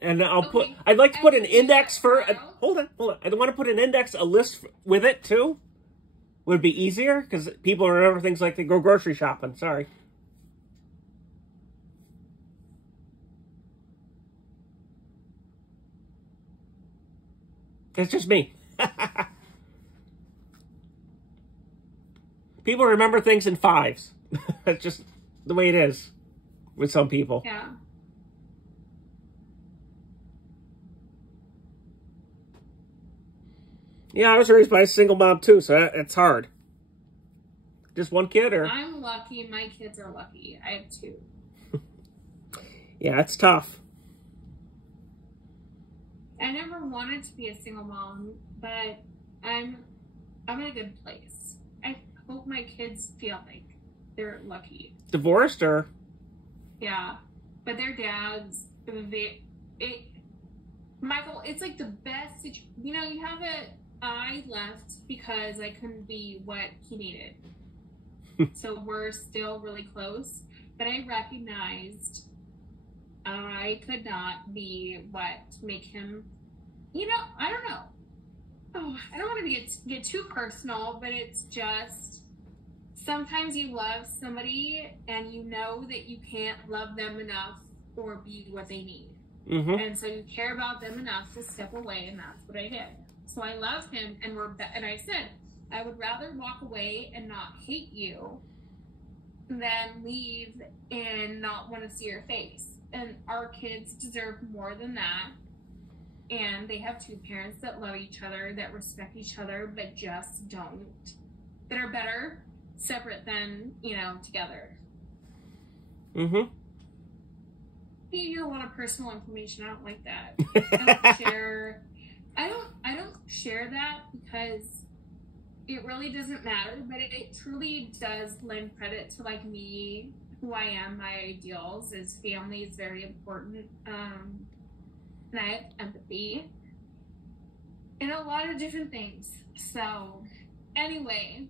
And I'd like to put an index for, hold on. I want to put an index, a list with it too. Would it be easier? Because people remember things like they go grocery shopping. Sorry. It's just me. People remember things in 5s. That's just the way it is with some people. Yeah. Yeah, I was raised by a single mom too, so it's hard. Just one kid, or? I'm lucky. My kids are lucky. I have 2. Yeah, it's tough. I never wanted to be a single mom, but I'm in a good place. I hope my kids feel like they're lucky. Divorced, or? Yeah, but their dads, Michael, it's like the best. You know, you have I left because I couldn't be what he needed. So we're still really close, but I recognized I could not be what make him, you know, I don't know. Oh, I don't want to get too personal, but it's just sometimes you love somebody and you know that you can't love them enough or be what they need. Mm-hmm. And so you care about them enough to step away, and that's what I did. So I love him, and and I said, I would rather walk away and not hate you than leave and not want to see your face. And our kids deserve more than that. And they have 2 parents that love each other, that respect each other, but just don't. That are better separate than, you know, together. Mm-hmm. You hear a lot of personal information. I don't like that. I don't share that because it really doesn't matter, but it truly does lend credit to like me, who I am, my ideals. Is family is very important. And I have empathy and a lot of different things. So anyway,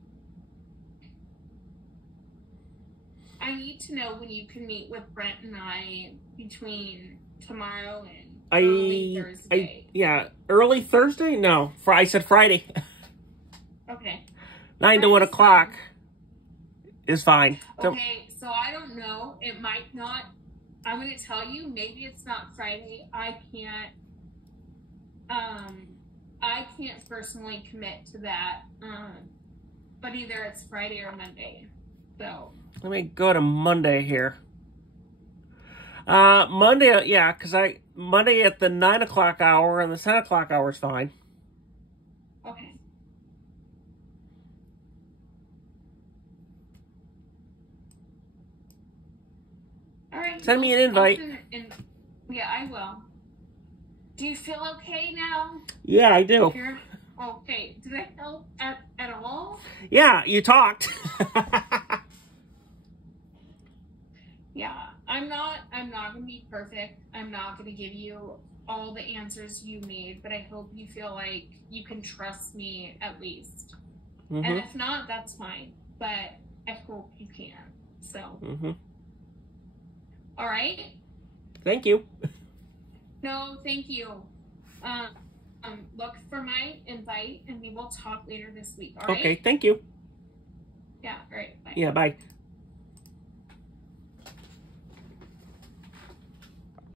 I need to know when you can meet with Brent and I between tomorrow and early Thursday. Yeah, early Thursday? No, I said Friday. Okay. 9 to 1 o'clock is fine. Okay, so I don't know. It might not. I'm going to tell you, maybe it's not Friday. I can't personally commit to that. But either it's Friday or Monday. So let me go to Monday here. Monday, yeah, because Monday at the 9 o'clock hour and the 10 o'clock hour is fine. Okay. All right. Send me an invite. Yeah, I will. Do you feel okay now? Yeah, I do. Okay. Did that help at all? Yeah, you talked. Yeah, I'm not going to be perfect. I'm not going to give you all the answers you need, but I hope you feel like you can trust me at least. Mm-hmm. And if not, that's fine. But I hope you can. So. Mm-hmm. All right. Thank you. No, thank you. Look for my invite, and we will talk later this week. All right. Okay. Thank you. Yeah. All right. Bye. Yeah. Bye.